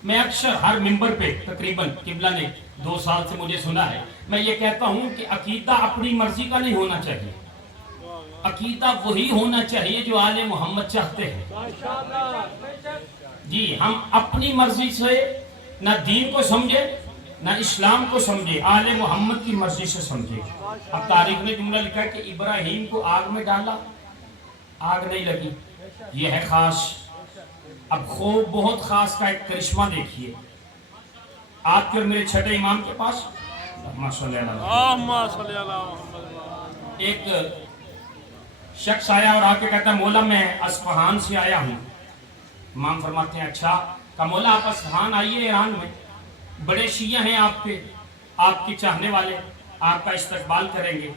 میں اکثر ہر ممبر پہ تقریباً قبلہ نے 2 سال سے مجھے سنا ہے, میں یہ کہتا ہوں کہ عقیدہ اپنی مرضی کا نہیں ہونا چاہیے. عقیدہ وہی ہونا چاہیے جو آل محمد چاہتے ہیں. جی ہم اپنی مرضی سے نہ دین کو سمجھے نہ اسلام کو سمجھے, آل محمد کی مرضی سے سمجھے. اب تاریخ نے جملہ لکھا ہے کہ ابراہیم کو آگ میں ڈالا, آگ نہیں لگی. یہ ہے خاص. اب خوب بہت خاص کا ایک کرشمہ دیکھیے. آپ کے اور میرے چھٹے امام کے پاس ایک شخص آیا اور آ کے کہتا ہے مولا میں اصفہان سے آیا ہوں. امام فرماتے ہیں اچھا. کہا مولا آپ اصفہان آئیے, ایران میں بڑے شیعہ ہیں آپ کے, آپ کے چاہنے والے آپ کا استقبال کریں گے.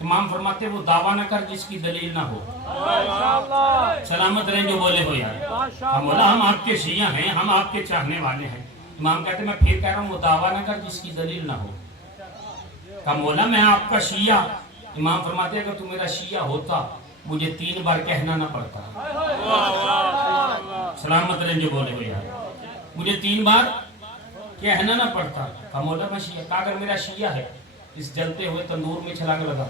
امام فرماتے ہیں وہ دعویٰ نہ کر جس کی دلیل نہ ہو. سلامت رہیں جو بولے ہو یار. کہا مولا ہم آپ کے شیعہ ہیں, ہم آپ کے چاہنے والے ہیں. امام کہتے ہیں میں پھر کہہ رہا ہوں وہ دعویٰ نہ کر جس کی دلیل نہ ہو. کہا مولا میں آپ کا شیعہ امام فرماتے ہیں اگر تو میرا شیعہ ہوتا مجھے 3 بار کہنا نہ پڑتا. سلامت رہیں جو بولے ہوئے یار. مجھے 3 بار کہنا نہ پڑتا. کہا مولا میں شیعہ. کہا اگر میرا شیعہ ہے اس جلتے ہوئے تندور میں چھلانگ لگا.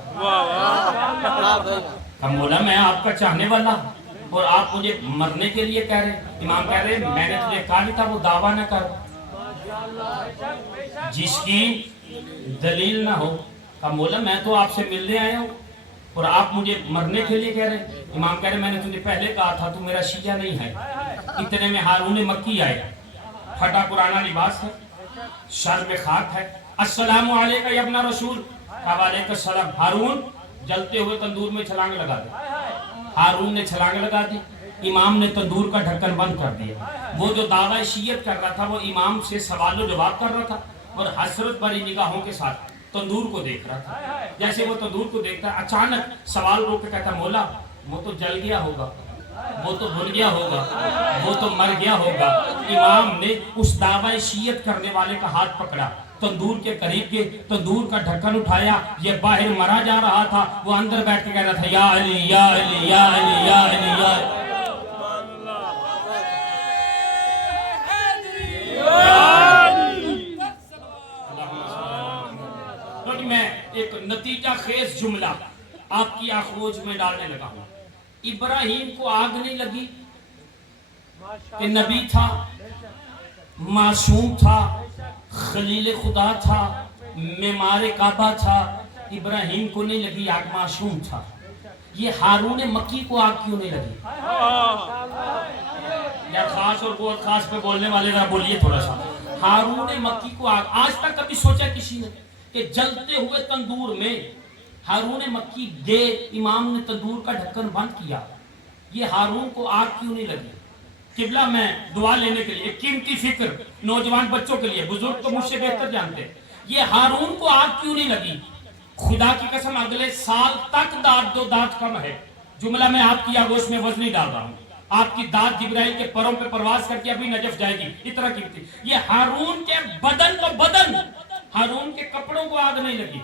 کہا مولا میں آپ کا چاہنے والا اور آپ مجھے مرنے کے لیے کہہ رہے. امام کہہ رہے میں نے تجھے کہا نہیں تھا وہ دعویٰ نہ کر جس کی دلیل نہ ہو. کہا مولا میں تو آپ سے ملنے آیا ہوں اور آپ مجھے مرنے کے لیے کہہ رہے. امام کہہ رہے میں نے تجھے پہلے کہا تھا تو میرا شیعہ نہیں ہے. اتنے میں ہارون مکی آئے. پھٹا پرانا لباس ہے, سر میں خاک ہے. السلام علیکم یا ابن رسول. کہا وعلیکم السلام. ہارون جلتے ہوئے تندور میں چھلانگ لگا دی. ہارون نے چھلانگ لگا دی. امام نے تندور کا ڈھکن بند کر دیا. وہ جو دعویٰ شیعت کر رہا تھا وہ امام سے سوال و جواب کر رہا تھا اور حسرت بھری نگاہوں کے ساتھ تندور کو دیکھ رہا تھا. جیسے وہ تندور کو دیکھتا ہے اچانک سوال روک کے کہتا مولا وہ تو جل گیا ہوگا, وہ تو بھن گیا ہوگا, وہ تو مر گیا ہوگا. امام نے اس دعویٰ شیعت کرنے والے کا ہاتھ پکڑا, تندور کے قریب کے تندور کا ڈھکن اٹھایا. یہ باہر مرا جا رہا تھا, وہ اندر بیٹھ کے کہہ رہا تھا یا علی یا علی یا علی یا علی یا علی. میں ایک نتیجہ خیز جملہ آپ کی آخوج میں ڈالنے لگا ہوں. ابراہیم کو آگ نہیں لگی کہ نبی تھا, معصوم تھا, خلیل خدا تھا, معمار کعبہ تھا. ابراہیم کو نہیں لگی آگ, معصوم تھا. یہ ہارون مکی کو آگ کیوں نہیں لگی؟ یا خاص اور بہت خاص پہ بولنے والے ذرا بولیے تھوڑا سا. ہارون مکی کو آگ, آج تک کبھی سوچا کسی نے کہ جلتے ہوئے تندور میں ہارون مکی گئے, امام نے تندور کا ڈھکن بند کیا, یہ ہارون کو آگ کیوں نہیں لگی؟ قبلہ میں دعا لینے کے لیے ایک قیمتی فکر نوجوان بچوں کے لیے, بزرگ تو مجھ سے بہتر جانتے ہیں, یہ ہارون کو آگ کیوں نہیں لگی؟ خدا کی قسم اگلے سال تک داد دو داد کم ہے. جملہ میں آپ کی آگوش میں وزن نہیں ڈال رہا ہوں. آپ کی داد جبرائیل کے پروں پہ پرواز کر کے ابھی نجف جائے گی. اتنا قیمتی. یہ ہارون کے بدن تو بدن, ہارون کے کپڑوں کو آگ نہیں لگی.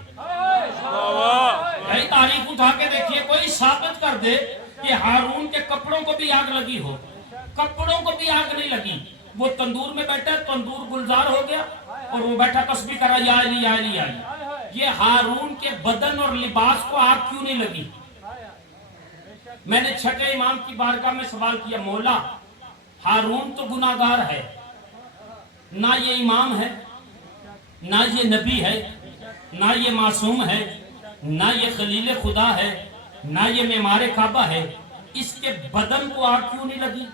بھائی تاریخ اٹھا کے دیکھیے, کوئی ثابت کر دے کہ ہارون کے کپڑوں کو بھی آگ لگی ہو. کپڑوں کو بھی آگ نہیں لگی. وہ تندور میں بیٹھا, تندور گلزار ہو گیا اور وہ بیٹھا تسبیح کر رہا یا علی یا علی یا علی. یہ ہارون کے بدن اور لباس کو آگ کیوں نہیں لگی؟ میں نے چھٹے امام کی بارگاہ میں سوال کیا, مولا ہارون تو گناہگار ہے, نہ یہ امام ہے, نہ یہ نبی ہے, نہ یہ معصوم ہے, نہ یہ خلیل خدا ہے, نہ یہ معمار کعبہ ہے. اس کے بدن کو آگ کیوں نہیں لگی؟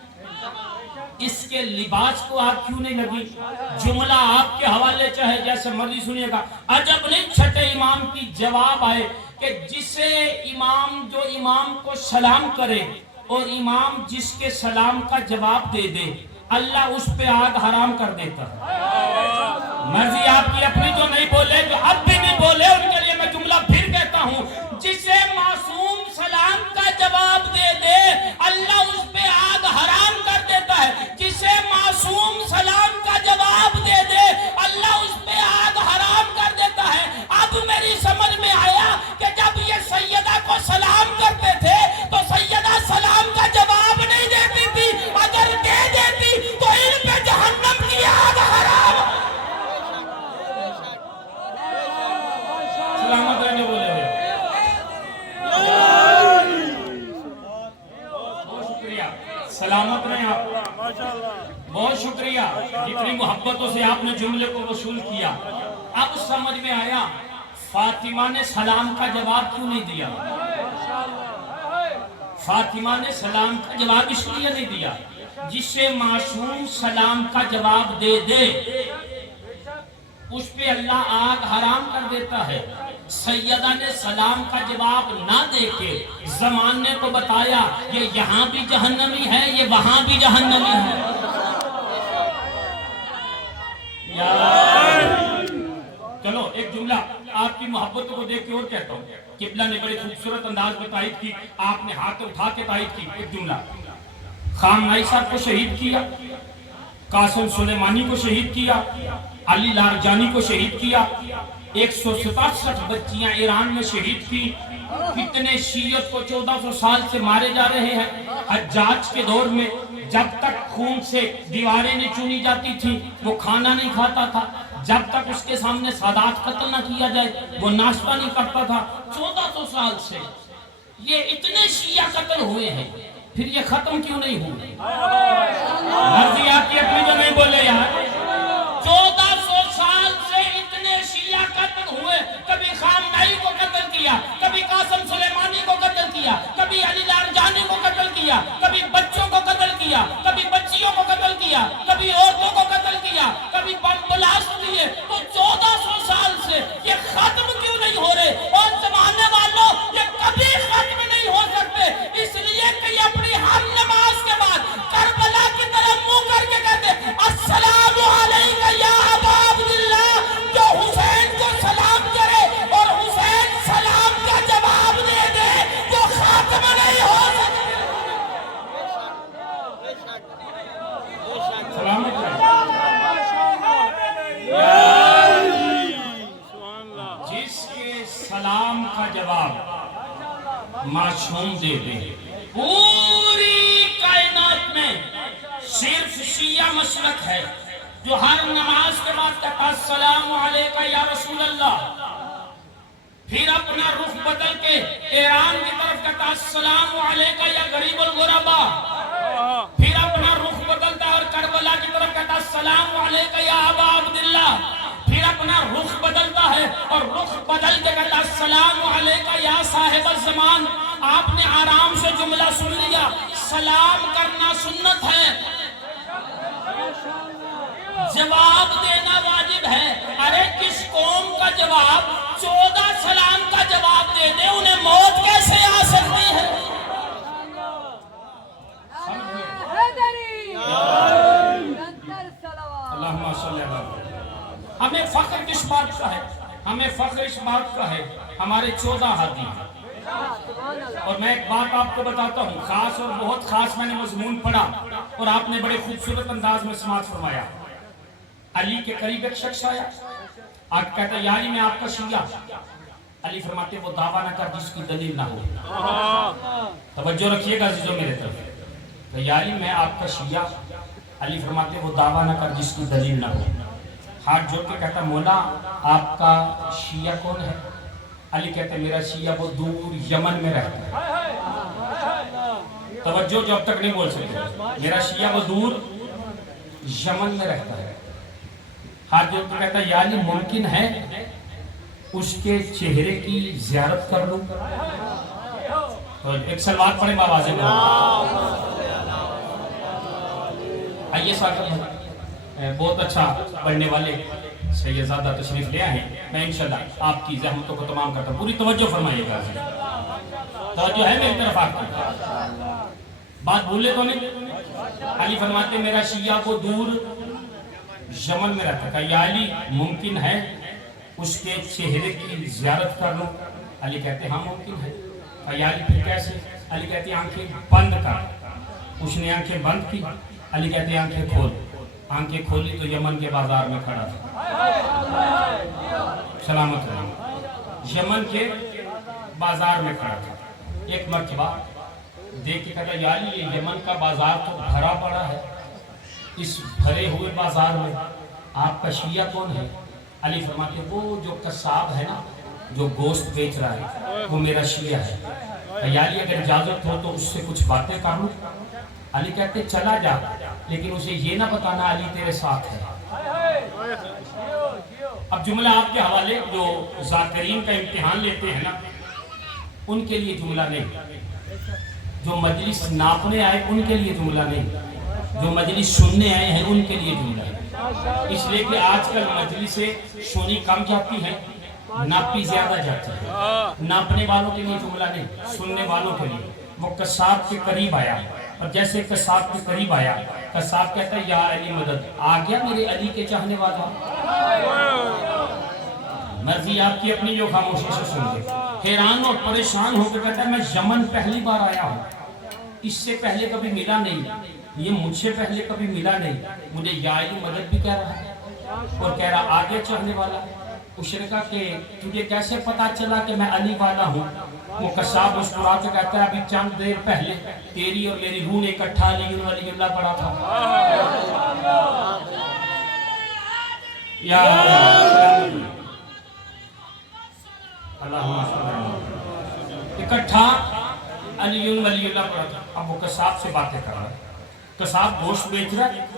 اس کے لباس کو آگ کیوں نہیں لگی؟ جملہ آپ کے حوالے چاہے جیسے مرضی سنیے گا. عجب نہیں چھٹے امام کی جواب آئے کہ جسے امام جو امام کو سلام کرے اور امام جس کے سلام کا جواب دے دے, اللہ اس پہ آگ حرام کر دیتا ہے. مرضی آپ کی اپنی تو نہیں بولے, جو اب بھی نہیں بولے ان کے لیے میں جملہ پھر کہتا ہوں, جسے معصوم سلام کا جواب دے دے اللہ اس پہ آگ حرام کر دیتا ہے. جسے معصوم سلام کا جواب دے دے اللہ اس پہ آگ حرام کر دیتا ہے. اب میری سمجھ میں آیا کہ جب یہ سیدہ کو سلام کرتے تھے تو سیدہ سلام کا جواب نہیں دیتی تھی, اگر دے دیتی تو ان پہ جہنم کی آگ حرام. سلامت رہنے بولے ہوئے. بہت شکریہ, سلامت رہیں آپ, بہت شکریہ. اتنی محبتوں سے آپ نے جملے کو وصول کیا. اب سمجھ میں آیا فاطمہ نے سلام کا جواب کیوں نہیں دیا. فاطمہ نے سلام کا جواب اس لیے نہیں دیا, جسے معصوم سلام کا جواب دے دے اس پہ اللہ آگ حرام کر دیتا ہے. سیدہ نے سلام کا جواب نہ دے کے زمانے کو بتایا یہ یہاں بھی جہنمی ہے, یہ وہاں بھی جہنمی ہے. چلو ایک جملہ آپ کی محبتوں کو دیکھ کے اور کہتا ہوں. قبلہ نے بڑے خوبصورت انداز میں تائید کی, آپ نے ہاتھ اٹھا کے تائید کی. ایک جملہ, خامنائی صاحب کو شہید کیا, قاسم سلیمانی کو شہید کیا, علی لارجانی کو شہید کیا, 167 बच्चियां ईरान में शहीद की। कितने शियत को 1400 साल से मारे जा रहे हैं। हज्जाज के दौर में जब तक खून से दीवारें नहीं चुनी जाती थी वो खाना नहीं खाता था। जब तक उसके सामने सादात कत्ल न किया जाए वो नाश्ता नहीं करता था। 1400 साल से ये इतने शिया कत्ल हुए हैं, फिर ये खत्म क्यों नहीं हुए? मर्जी आपकी अपनी जो नहीं बोले यार। 1400 साल से इतने शिया कत्ल हुए। कभी खामनाई को कत्ल किया, कभी कासिम सुलेमानी को कत्ल किया, कभी अली लारजानी को कत्ल किया, कभी बच्चों को कत्ल किया, कभी बच्चियों को कत्ल किया, कभी औरतों को कत्ल किया, कभी बम ब्लास्ट किए। तो 1400 साल से ये खत्म क्यों नहीं हो रहे? और जमाने वालों ये कभी खत्म नहीं हो सकते, इसलिए कि अपनी हर नमाज के बाद करबला की तरफ मुंह करके कहते अस्सलामु अलैका या अबा अब्दुल्लाह। जो हुसैन को सलाम करे और हुसैन सलाम का जवाब दे दे वो खत्म नहीं हो सकते। सलामत जिसके सलाम का जवाब मासूम दे दे। पूरी कायनात में सिर्फ शिया मसलक है जो हर नमाज के बाद कहता अस्सलामु अलैका या रसूल अल्लाह, फिर अपना रुख बदल के ईरान की तरफ कहता अस्सलामु अलैका या गरीबुल गुरबा, फिर अपना रुख बदलता और करबला की तरफ कहता अस्सलामु अलैका या अबा अब्दुल्लाह, फिर अपना रुख बदलता है और रुख बदल के कहता अस्सलामु अलैका या साहिब ज़मान। आपने आराम से जुमला सुन लिया। सलाम करना सुन्नत है, जवाब देना वाजिब है। अरे किस कौम का जवाब 14 सलाम का जवाब दे दे, उन्हें मौत कैसे आ सकती है? अल्लाहुम्मा सल्ली अला। हमें फख्र किस बात का है? हमें फख्र इस बात का है हमारे 14 हाथी हैं। और मैं एक बात आपको बताता हूँ, खास और बहुत खास मैंने मजमून पढ़ा और आपने बड़े खूबसूरत अंदाज में समाज फरमाया। अली के करीब एक शख्स आया, आप कहते यारी मैं आपका शिया। अली फरमाते वो दावा ना कर जिसकी दलील ना हो। तवज्जो रखिएगा अज़ीज़ों मेरे तरफ। तो यारी मैं आपका शिया। अली फरमाते वो दावा ना कर जिसकी दलील ना हो। हाथ जोड़ के कहता मौला आपका शिया कौन है? अली कहते मेरा शिया वो दूर यमन में रहता है। तवज्जो जो अब तक नहीं बोल सकते। मेरा शिया वो दूर यमन में रहता है। हाथ जोड़ के कहता यानी मुमकिन है उसके चेहरे की ज़ियारत कर लूं? तो एक सलवात पढ़े आवाज़ में। आइए स्वागत। बहुत अच्छा पढ़ने वाले सैयदजादा तशरीफ ले आए। मैं इंशाल्लाह आपकी ज़हमतों को तमाम करता हूँ। पूरी तवज्जो फरमाइएगा। तवज्जो है मेरी तरफ आपकी? बात भूले तो नहीं। अली फरमाते मेरा शिया को दूर यमन में रहता था। या अली मुमकिन है उसके चेहरे की ज़ियारत कर लूं? अली कहते हाँ मुमकिन है। या अली फिर कैसे? अली कहते आंखें बंद कर। उसने आंखें बंद की। अली कहते आंखें खोल। आंखें खोली तो यमन के बाजार में खड़ा था। सलामत रहे। यमन के बाजार में खड़ा था। एक मर्तबा देख के कहता यार ये यमन का बाजार तो भरा पड़ा है, इस भरे हुए बाजार में आपका शिया कौन है? अली फरमाते वो जो कसाब है ना जो गोश्त बेच रहा है वो मेरा शिया है। यार अगर इजाजत हो तो उससे कुछ बातें कर लूं? अली कहते चला जा, लेकिन उसे ये ना बताना अली तेरे साथ है। अब जुमला आपके हवाले जो ज़ाकिरीन का इम्तिहान लेते हैं ना उनके लिए जुमला नहीं, जो मजलिस नापने आए उनके लिए जुमला नहीं, जो मजलिस सुनने आए हैं उनके लिए जुमला है। इसलिए कि आजकल मजलिसें सुनी कम जाती हैं, नापी ज्यादा जाती है। नापने वालों के लिए जुमला नहीं, सुनने वालों के लिए। वो कसाब के करीब आया और जैसे कसाब के करीब आया कसाब कहता है या अली मदद, आ गया मेरे अली के चाहने वाला। मर्जी आपकी अपनी, जो खामोशी से सुन ले। हैरान और परेशान होकर कहता है मैं यमन पहली बार आया हूँ, इससे पहले कभी मिला नहीं, ये मुझसे पहले कभी मिला नहीं। मुझे या अली मदद भी कह रहा है और कह रहा आगे चाहने वाला। उसने कहा कि तुझे कैसे पता चला कि मैं अली वाला हूँ? वो कसाब मुस्कुरा के कहता है अभी चंद देर पहले तेरी और मेरी रूह ने इकट्ठा अली पड़ा था। या इकट्ठा अली पड़ा था। अब वो कसाब से बातें कर रहा है, कसाब गोश्त बेच रहा है,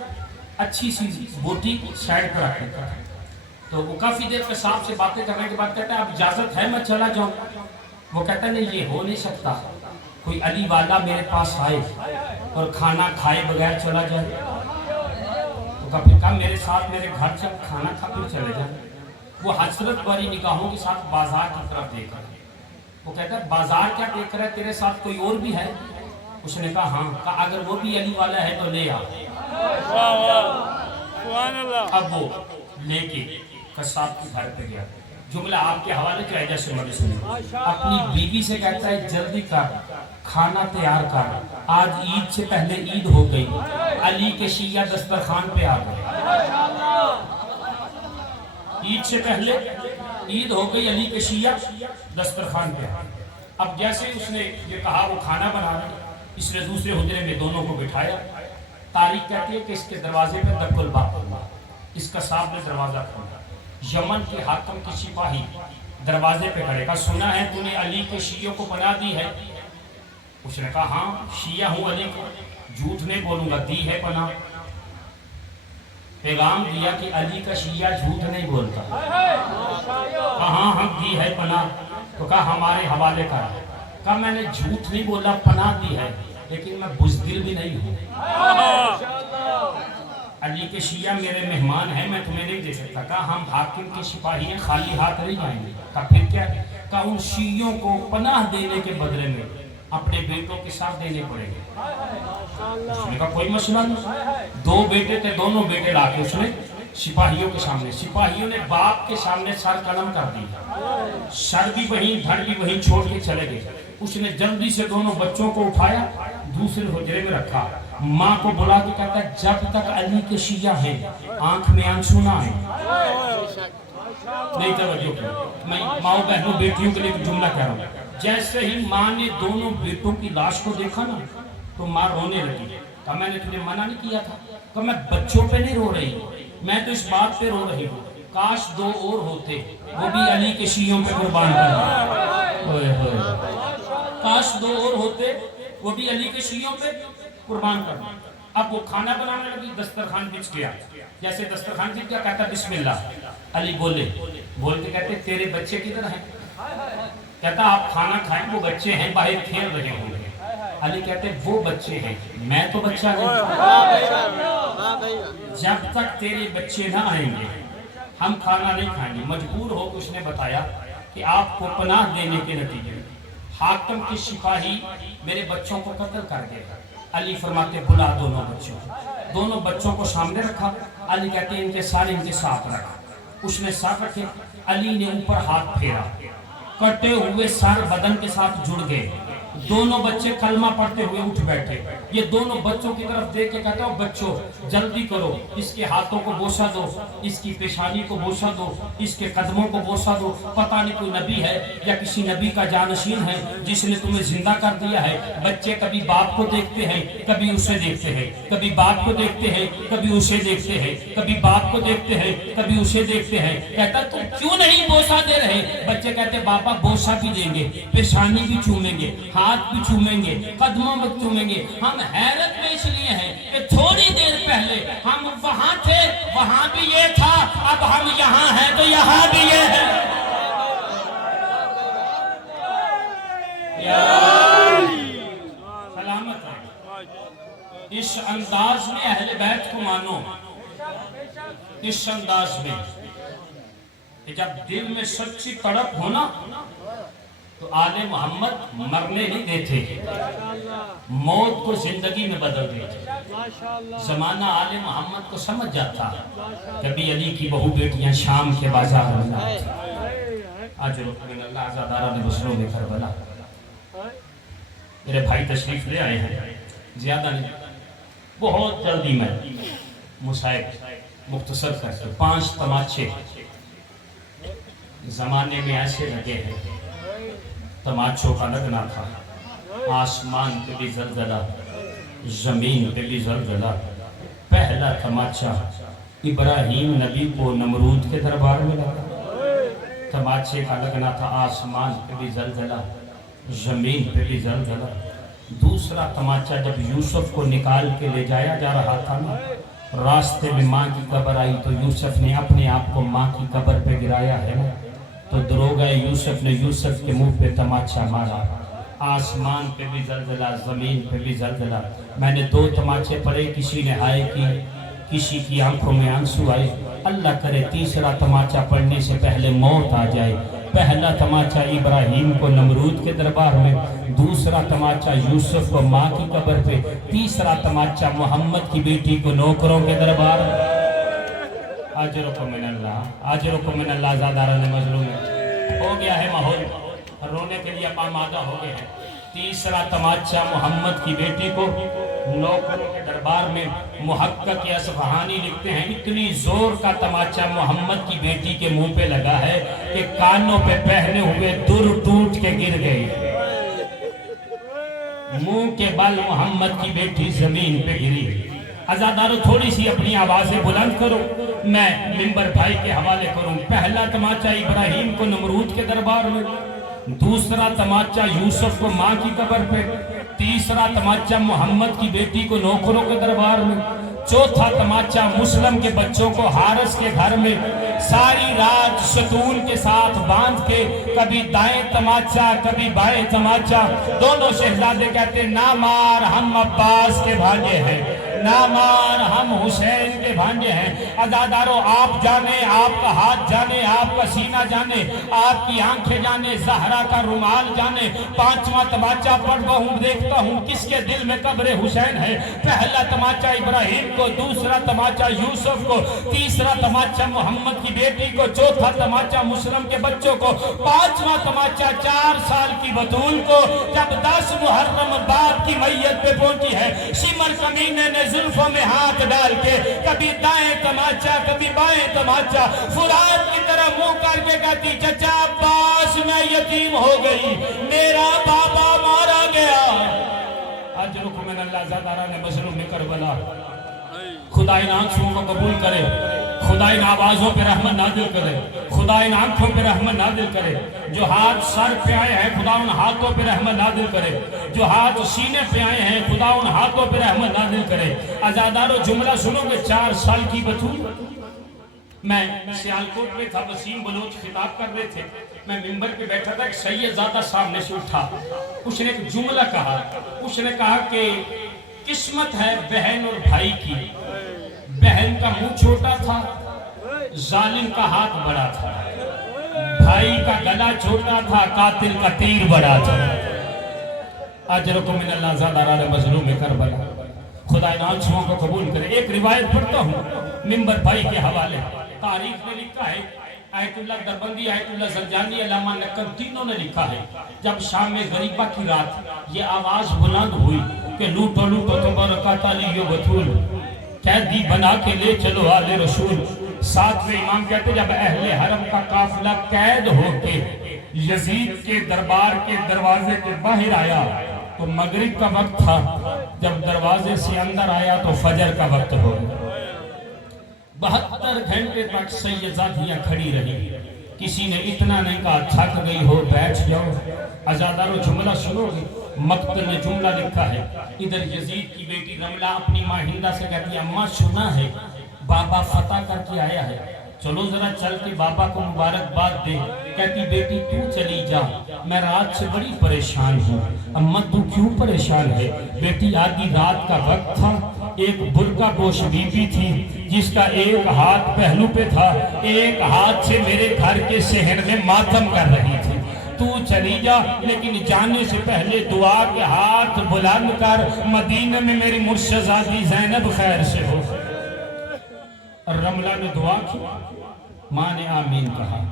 अच्छी सी बोटी साइड पर रख देता है। तो वो काफी देर कसाब से बातें करने के बाद कहता है अब इजाजत है मैं चला जाऊं? वो कहता है नहीं, ये हो नहीं सकता, कोई अली वाला मेरे पास आए और खाना खाए बगैर चला जाए। तो कभी कहा मेरे साथ मेरे घर से खाना खा फिर चले जाए। वो हसरत वाली निगाहों के साथ बाजार की तरफ देख रहा है। वो कहता है बाजार क्या देख रहा है, तेरे साथ कोई और भी है? उसने कहा हाँ। कहा अगर वो भी अली वाला है तो ले आ। अब वो लेके कसाब के घर पे गया। जुमला आपके हवाले से जैसे मैंने सुनी, अपनी बीवी से कहता है जल्दी कर, खाना तैयार कर, आज ईद से पहले ईद हो गई, अली के शिया दस्तरखान पे आ गए। ईद से पहले ईद हो गई, अली के शिया दस्तरखान पे आ गए। अब जैसे उसने ये कहा वो खाना बना रहे, इसने दूसरे हुजरे में दोनों को बिठाया। तारीख कहती है कि इसके दरवाजे पे दक्कुल बाप हुआ, इसका साहब ने दरवाजा खोला। यमन के हाकिम के सिपाही दरवाजे पे खड़े, कहा सुना है तूने अली के शियों को पनाह दी है? उसने कहा हाँ शिया हूँ अली को, झूठ नहीं बोलूंगा, दी है पनाह। पैगाम दिया कि अली का शिया झूठ नहीं बोलता। कहा हाँ हम दी है पनाह। तो कहा हमारे हवाले कर। कहा मैंने झूठ नहीं बोला, पनाह दी है, लेकिन मैं बुज़दिल भी नहीं हूँ। अली के शिया मेरे मेहमान हैं, मैं तुम्हें नहीं दे सकता। कहा हम हाकिम के सिपाही हैं, खाली हाथ नहीं आएंगे। कहा फिर क्या? कहा उन शियों को पनाह देने के बदले में अपने बेटों के साथ देने पड़ेंगे। उसने कहा कोई मसला नहीं। दो बेटे थे, दोनों बेटे लाके उसने सिपाहियों के सामने, सिपाहियों ने बाप के सामने सर कलम कर दी, सर भी वहीं धड़ भी वहीं छोड़ के चले गए। उसने जल्दी से दोनों बच्चों को उठाया, दूसरे हुजरे में रखा, माँ को बुला के कहता है जब तक अली के शिया हैं आंख में आंसू ना आए। नहीं तवज्जो की, मैं माओ बहनों बेटियों के लिए जुमला कह रहा हूँ। जैसे ही माँ ने दोनों बेटों की लाश को देखा ना तो माँ रोने लगी। कहा मैंने तुझे मना नहीं किया था? कहा मैं बच्चों पे नहीं रो रही, मैं तो इस बात पे रो रही हूँ काश दो और होते, वो भी अली के शियों पे कुर्बान कर, काश दो और होते वो भी अली के शियों पे कुर्बान कर। अब वो खाना बनाने लगी, दस्तरखान बिछ गया। जैसे दस्तरखान बिछ गया कहता बिस्मिल्लाह। अली बोले, बोल के कहते तेरे बच्चे किधर हैं? कहता आप खाना खाएं, वो बच्चे हैं बाहर खेल रहे होंगे। अली कहते वो बच्चे हैं, मैं तो बच्चा नहीं। जब तक तेरे बच्चे ना आएंगे हम खाना नहीं खाएंगे। मजबूर हो उसने बताया कि आपको पनाह देने के नतीजे हाकिम के सिपाही मेरे बच्चों को कत्ल कर गए। अली फरमाते बुला दोनों बच्चों को सामने रखा। अली कहते इनके सारे इनके साथ रखा। उसने साथ रखे, अली ने ऊपर हाथ फेरा, कटे हुए सर बदन के साथ जुड़ गए। दोनों बच्चे कलमा पढ़ते हुए उठ बैठे। ये दोनों बच्चों की तरफ देख के कहता हूँ बच्चों जल्दी करो, इसके हाथों को बोसा दो, इसकी पेशानी को बोसा दो, इसके कदमों को बोसा दो। पता नहीं कोई नबी है या किसी नबी का जानशीन है जिसने तुम्हें जिंदा कर दिया है। बच्चे कभी बाप को देखते हैं, कभी उसे देखते हैं, कभी बाप को देखते हैं, कभी उसे देखते हैं, कभी बाप को देखते हैं, कभी उसे देखते हैं। कहता तुम क्यों नहीं बोसा दे रहे? बच्चे कहते पापा बोसा भी देंगे, पेशानी भी चूमेंगे, हाथ भी चूमेंगे, कदमों में चूमेंगे। हम हैरत में इसलिए हैं कि थोड़ी देर पहले हम वहां थे, वहां भी ये था, अब हम यहाँ हैं तो यहाँ भी ये है। सलामत है। इस अंदाज में अहले बैत को मानो, इस अंदाज में कि जब दिल में सच्ची तड़प हो ना तो आले मोहम्मद मरने नहीं देते, मौत को जिंदगी में बदल देते। जमाना आले मोहम्मद को समझ जाता। कभी अली की बहू बेटियां शाम के बाजार में आज आजादारा ने बसरों में करबला। मेरे भाई तशरीफ ले आए हैं, ज्यादा नहीं, बहुत जल्दी में मुसाइब मुख्तसर करके 5 तमाचे زمانے میں ایسے لگے ہیں تماچوں کا لگنا تھا، آسمان پہ بھی زلزلہ، زمین پہ بھی زلزلہ۔ پہلا تماچا ابراہیم نبی کو نمرود کے دربار میں لگا، تماچے کا لگنا تھا، آسمان پہ بھی زلزلہ، زمین پہ بھی زلزلہ۔ دوسرا تماچا جب یوسف کو نکال کے لے جایا جا رہا تھا نا، راستے میں ماں کی قبر آئی تو یوسف نے اپنے آپ کو ماں کی قبر پہ گرایا ہے نا، تو دروغہ یوسف نے یوسف کے منہ پہ تماچا مارا۔ آسمان پہ بھی زلزلہ، زمین پہ بھی زلزلہ۔ میں نے 2 تماچے پڑے، کسی نے ہائے کی، کسی کی آنکھوں میں آنسو آئے۔ اللہ کرے تیسرا تماچا پڑھنے سے پہلے موت آ جائے۔ پہلا تماچا ابراہیم کو نمرود کے دربار میں، دوسرا تماچا یوسف کو ماں کی قبر پہ، تیسرا تماچا محمد کی بیٹی کو نوکروں کے دربار میں۔ اجرکم من اللہ، اجرکم من اللہ۔ زادارہ نے مظلوم ہو گیا ہے ماحول، رونے کے لیے آمادہ ہو گئے ہیں۔ تیسرا تماچا محمد کی بیٹی کو نوکروں کے دربار میں۔ محقق اصفہانی لکھتے ہیں اتنی زور کا تماچا محمد کی بیٹی کے منہ پہ لگا ہے کہ کانوں پہ پہنے ہوئے در ٹوٹ کے گر گئی، منہ کے بل محمد کی بیٹی زمین پہ گری۔ عزادارو تھوڑی سی اپنی آوازیں بلند کرو، میں منبر بھائی کے حوالے کروں۔ پہلا تماچا ابراہیم کو نمرود کے دربار میں، دوسرا تماچا یوسف کو ماں کی قبر پہ، تیسرا تماچا محمد کی بیٹی کو نوکروں کے دربار میں، چوتھا تماچا مسلم کے بچوں کو حارث کے گھر میں ساری رات ستون کے ساتھ باندھ کے، کبھی دائیں تماچا کبھی بائیں تماچا۔ دونوں شہزادے کہتے ہیں نہ مار ہم عباس کے بھانجے ہیں، نہ مار ہم حسین کے بھانجے ہیں۔ عزادارو آپ جانے، آپ کا ہاتھ جانے، آپ کا سینہ جانے، آپ کی آنکھیں جانے، زہرا کا رومال جانے۔ پانچواں تماچا پڑھتا ہوں، دیکھتا ہوں کس کے دل میں قبر حسین ہے۔ پہلا تماچا ابراہیم کو، دوسرا تماچا یوسف کو، تیسرا تماچا محمد کی بیٹی کو، چوتھا تماچا مسلم کے بچوں کو، پانچواں تماچا 4 سال کی بطول کو۔ جب 10 محرم باپ کی میت پہ پہنچی ہے، شمر کمینے نے زلفوں میں ہاتھ ڈال کے کبھی دائیں تماچا کبھی بائیں تماچا، فرات کی طرح منہ کر کے کہتی چچا عباس میں یتیم ہو گئی، میرا بابا مارا گیا۔ اجرکم من اللہ۔ زادارہ نے مظلوم کربلا، خدا ان آنکھوں کو قبول کرے، خدا ان آوازوں پہ رحمت نازل کرے، خدا ان آنکھوں پہ رحمت نازل کرے۔ جو ہاتھ سر پہ آئے ہیں خدا ان ہاتھوں پہ رحمت نازل کرے، جو ہاتھ سینے پہ آئے ہیں خدا ان ہاتھوں پہ رحمت نازل کرے۔ عزادارو جملہ سنو گے، 4 سال کی بطول۔ میں سیالکوٹ میں تھا، وسیم بلوچ خطاب کر رہے تھے، میں منبر پہ بیٹھا تھا، ایک سیدزادہ سامنے سے اٹھا، اس نے ایک جملہ کہا، اس نے کہا کہ قسمت ہے بہن اور بھائی کی، بہن کا منہ چھوٹا تھا، ظالم کا ہاتھ بڑا تھا، بھائی کا گلا چھوٹا تھا، قاتل کا تیر بڑا تھا۔ اجرکم من اللہ۔ زادارہ مظلوم کربلا، خدا ان آنکھوں کو قبول کرے۔ ایک روایت پڑھتا ہوں منبر بھائی کے حوالے، تاریخ میں لکھا ہے، آیت اللہ دربندی، آیت اللہ زرجانی، علامہ نقم تینوں نے لکھا ہے، جب شام میں غریبہ کی رات یہ آواز بلند ہوئی کہ لوٹو لوٹو تو برکات علی و بطول، قیدی بنا کے لے چلو آل رسول۔ ساتویں امام کہتے جب اہل حرم کا قافلہ قید ہو کے یزید کے دربار کے دروازے کے باہر آیا تو مغرب کا وقت تھا، جب دروازے سے اندر آیا تو فجر کا وقت ہو گیا۔ 72 گھنٹے تک سیدزادیاں کھڑی رہی، کسی نے اتنا نہیں کہا تھک گئی ہو بیٹھ جاؤ۔ عزادارو جملہ سنو گے، مقتل نے جملہ لکھا ہے، ادھر یزید کی بیٹی رملہ اپنی ماں ہندہ سے کہتی ہے اماں سنا ہے بابا فتح کر کے آیا ہے، چلو ذرا چل کے بابا کو مبارکباد دے۔ کہتی بیٹی تو چلی جا، میں رات سے بڑی پریشان ہوں۔ اماں تو کیوں پریشان ہے؟ بیٹی آدھی رات کا وقت تھا، ایک برقع پوش بی بی تھی جس کا ایک ہاتھ پہلو پہ تھا، ایک ہاتھ سے میرے گھر کے صحن میں ماتم کر رہی تھی۔ تو چلی جا، لیکن جانے سے پہلے دعا کے ہاتھ بلند کر، مدینہ میں میری مرشدزادی زینب خیر سے ہو۔ رملہ نے دعا کی، ماں نے آمین کہا۔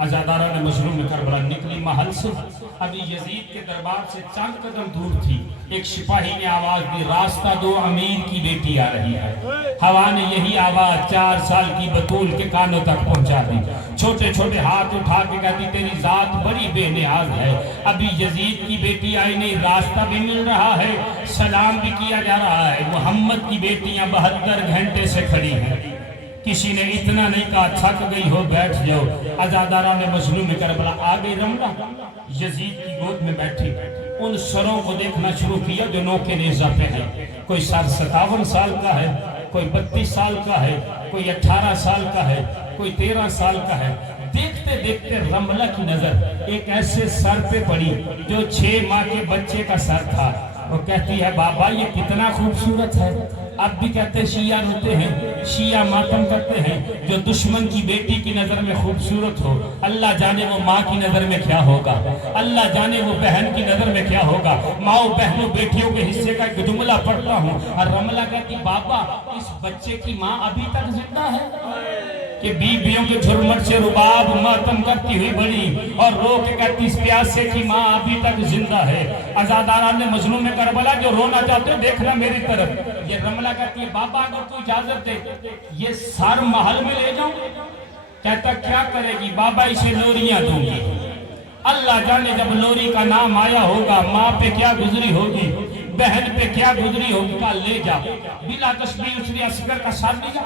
عزاداران مظلوم کربلا نکلی محل سے، ابھی یزید کے دربار سے چند قدم دور تھی، ایک سپاہی نے آواز دی، راستہ دو، امیر کی بیٹی آ رہی ہے۔ ہوا نے یہی آواز 4 سال کی بطول کے کانوں تک پہنچا دی، چھوٹے چھوٹے ہاتھ اٹھا کے کہتی تیری ذات بڑی بے نیاز ہے، ابھی یزید کی بیٹی آئی نہیں، راستہ بھی مل رہا ہے، سلام بھی کیا جا رہا ہے، محمد کی بیٹیاں 72 گھنٹے سے کھڑی ہیں۔ کسی نے اتنا نہیں کہا تھک گئی ہو بیٹھ جاؤ۔ عزاداران مظلوم کربلا آگے رملہ یزید کی گود میں بیٹھی، ان سروں کو دیکھنا شروع کیا جو نوکے نیزہ پہ ہیں، کوئی 57 سال کا ہے، کوئی 32 سال کا ہے، کوئی 18 سال کا ہے، کوئی 13 سال کا ہے۔ دیکھتے دیکھتے رملہ کی نظر ایک ایسے سر پہ پڑی جو 6 ماہ کے بچے کا سر تھا۔ وہ کہتی ہے بابا یہ کتنا خوبصورت ہے۔ اب بھی کہتے ہیں شیعہ روتے ہیں، شیعہ ماتم کرتے ہیں، جو دشمن کی بیٹی کی نظر میں خوبصورت ہو، اللہ جانے وہ ماں کی نظر میں کیا ہوگا، اللہ جانے وہ بہن کی نظر میں کیا ہوگا۔ ماؤں بہنوں بیٹیوں کے حصے کا ایک جملہ پڑھتا ہوں، اور رملہ کہتی بابا اس بچے کی ماں ابھی تک زندہ ہے کہ بیویوں کے جھرمٹ سے رباب ماتم کرتی ہوئی بڑی اور رو کے کہتی اس پیاسے کی ماں ابھی تک زندہ ہے۔ عزاداران مظلوم کربلا جو رونا چاہتے ہو دیکھنا میری طرف۔ یہ رملہ کہتی ہے بابا اگر تو اجازت دے یہ سر محل میں لے جاؤں۔ کہتا کیا کرے گی؟ بابا اسے لوریاں دوں گی، اللہ جانے جب لوری کا نام آیا ہوگا ماں پہ کیا گزری ہوگی، بہن پہ کیا گزری ہوگی۔ کہا لے جا۔ بلا تشبیہ اس نے اصغر کا ساتھ لیا،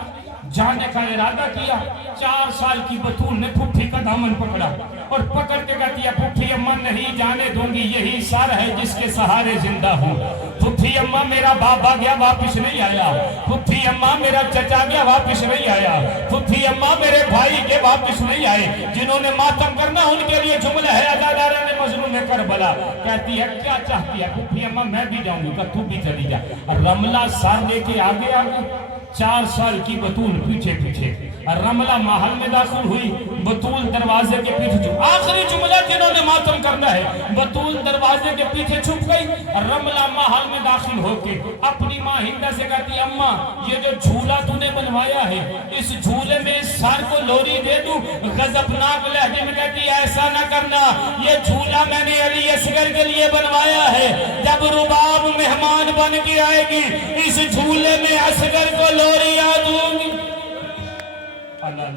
جانے کا ارادہ کیا۔ 4 سال کی بطول نے پھپھی کا دامن پکڑا اور پکڑ کے کہتی ہے پھپھی اماں نہیں جانے دوں گی، یہی سر ہے جس کے سہارے زندہ ہوں۔ پھپھی اماں میرا بابا گیا واپس نہیں آیا، پھپھی اماں میرا چچا گیا واپس نہیں آیا، پھپھی اماں میرے بھائی کے واپس نہیں آئے۔ جنہوں نے ماتم کرنا ان کے لیے جملہ ہے عزاداران مظلوم کربلا۔ کہتی ہے کیا چاہتی ہے؟ پھپھی اماں میں بھی جاؤں گی۔ کہ تو بھی چلی جا۔ رملہ سر لے کے آگے آگے، 4 سال کی بطول پیچھے پیچھے۔ رملہ محل میں داخل ہوئی، بطول دروازے کے پیچھے چھپ۔ آخری جملہ جنہوں نے ماتم کرنا ہے، بطول دروازے کے پیچھے چھپ گئی۔ رملہ محل میں داخل ہو کے اپنی ماں ہندہ سے کہتی اماں یہ جو جھولا تو نے بنوایا ہے اس جھولے میں اس سر کو لوری دے دوں؟ غضبناک لہجے میں کہتی ایسا نہ کرنا، یہ جھولا میں نے علی اصغر کے لیے بنوایا ہے، جب رباب مہمان بن کے آئے گی اس جھولے میں اصغر کو لوریاں دوں گی۔ اللہ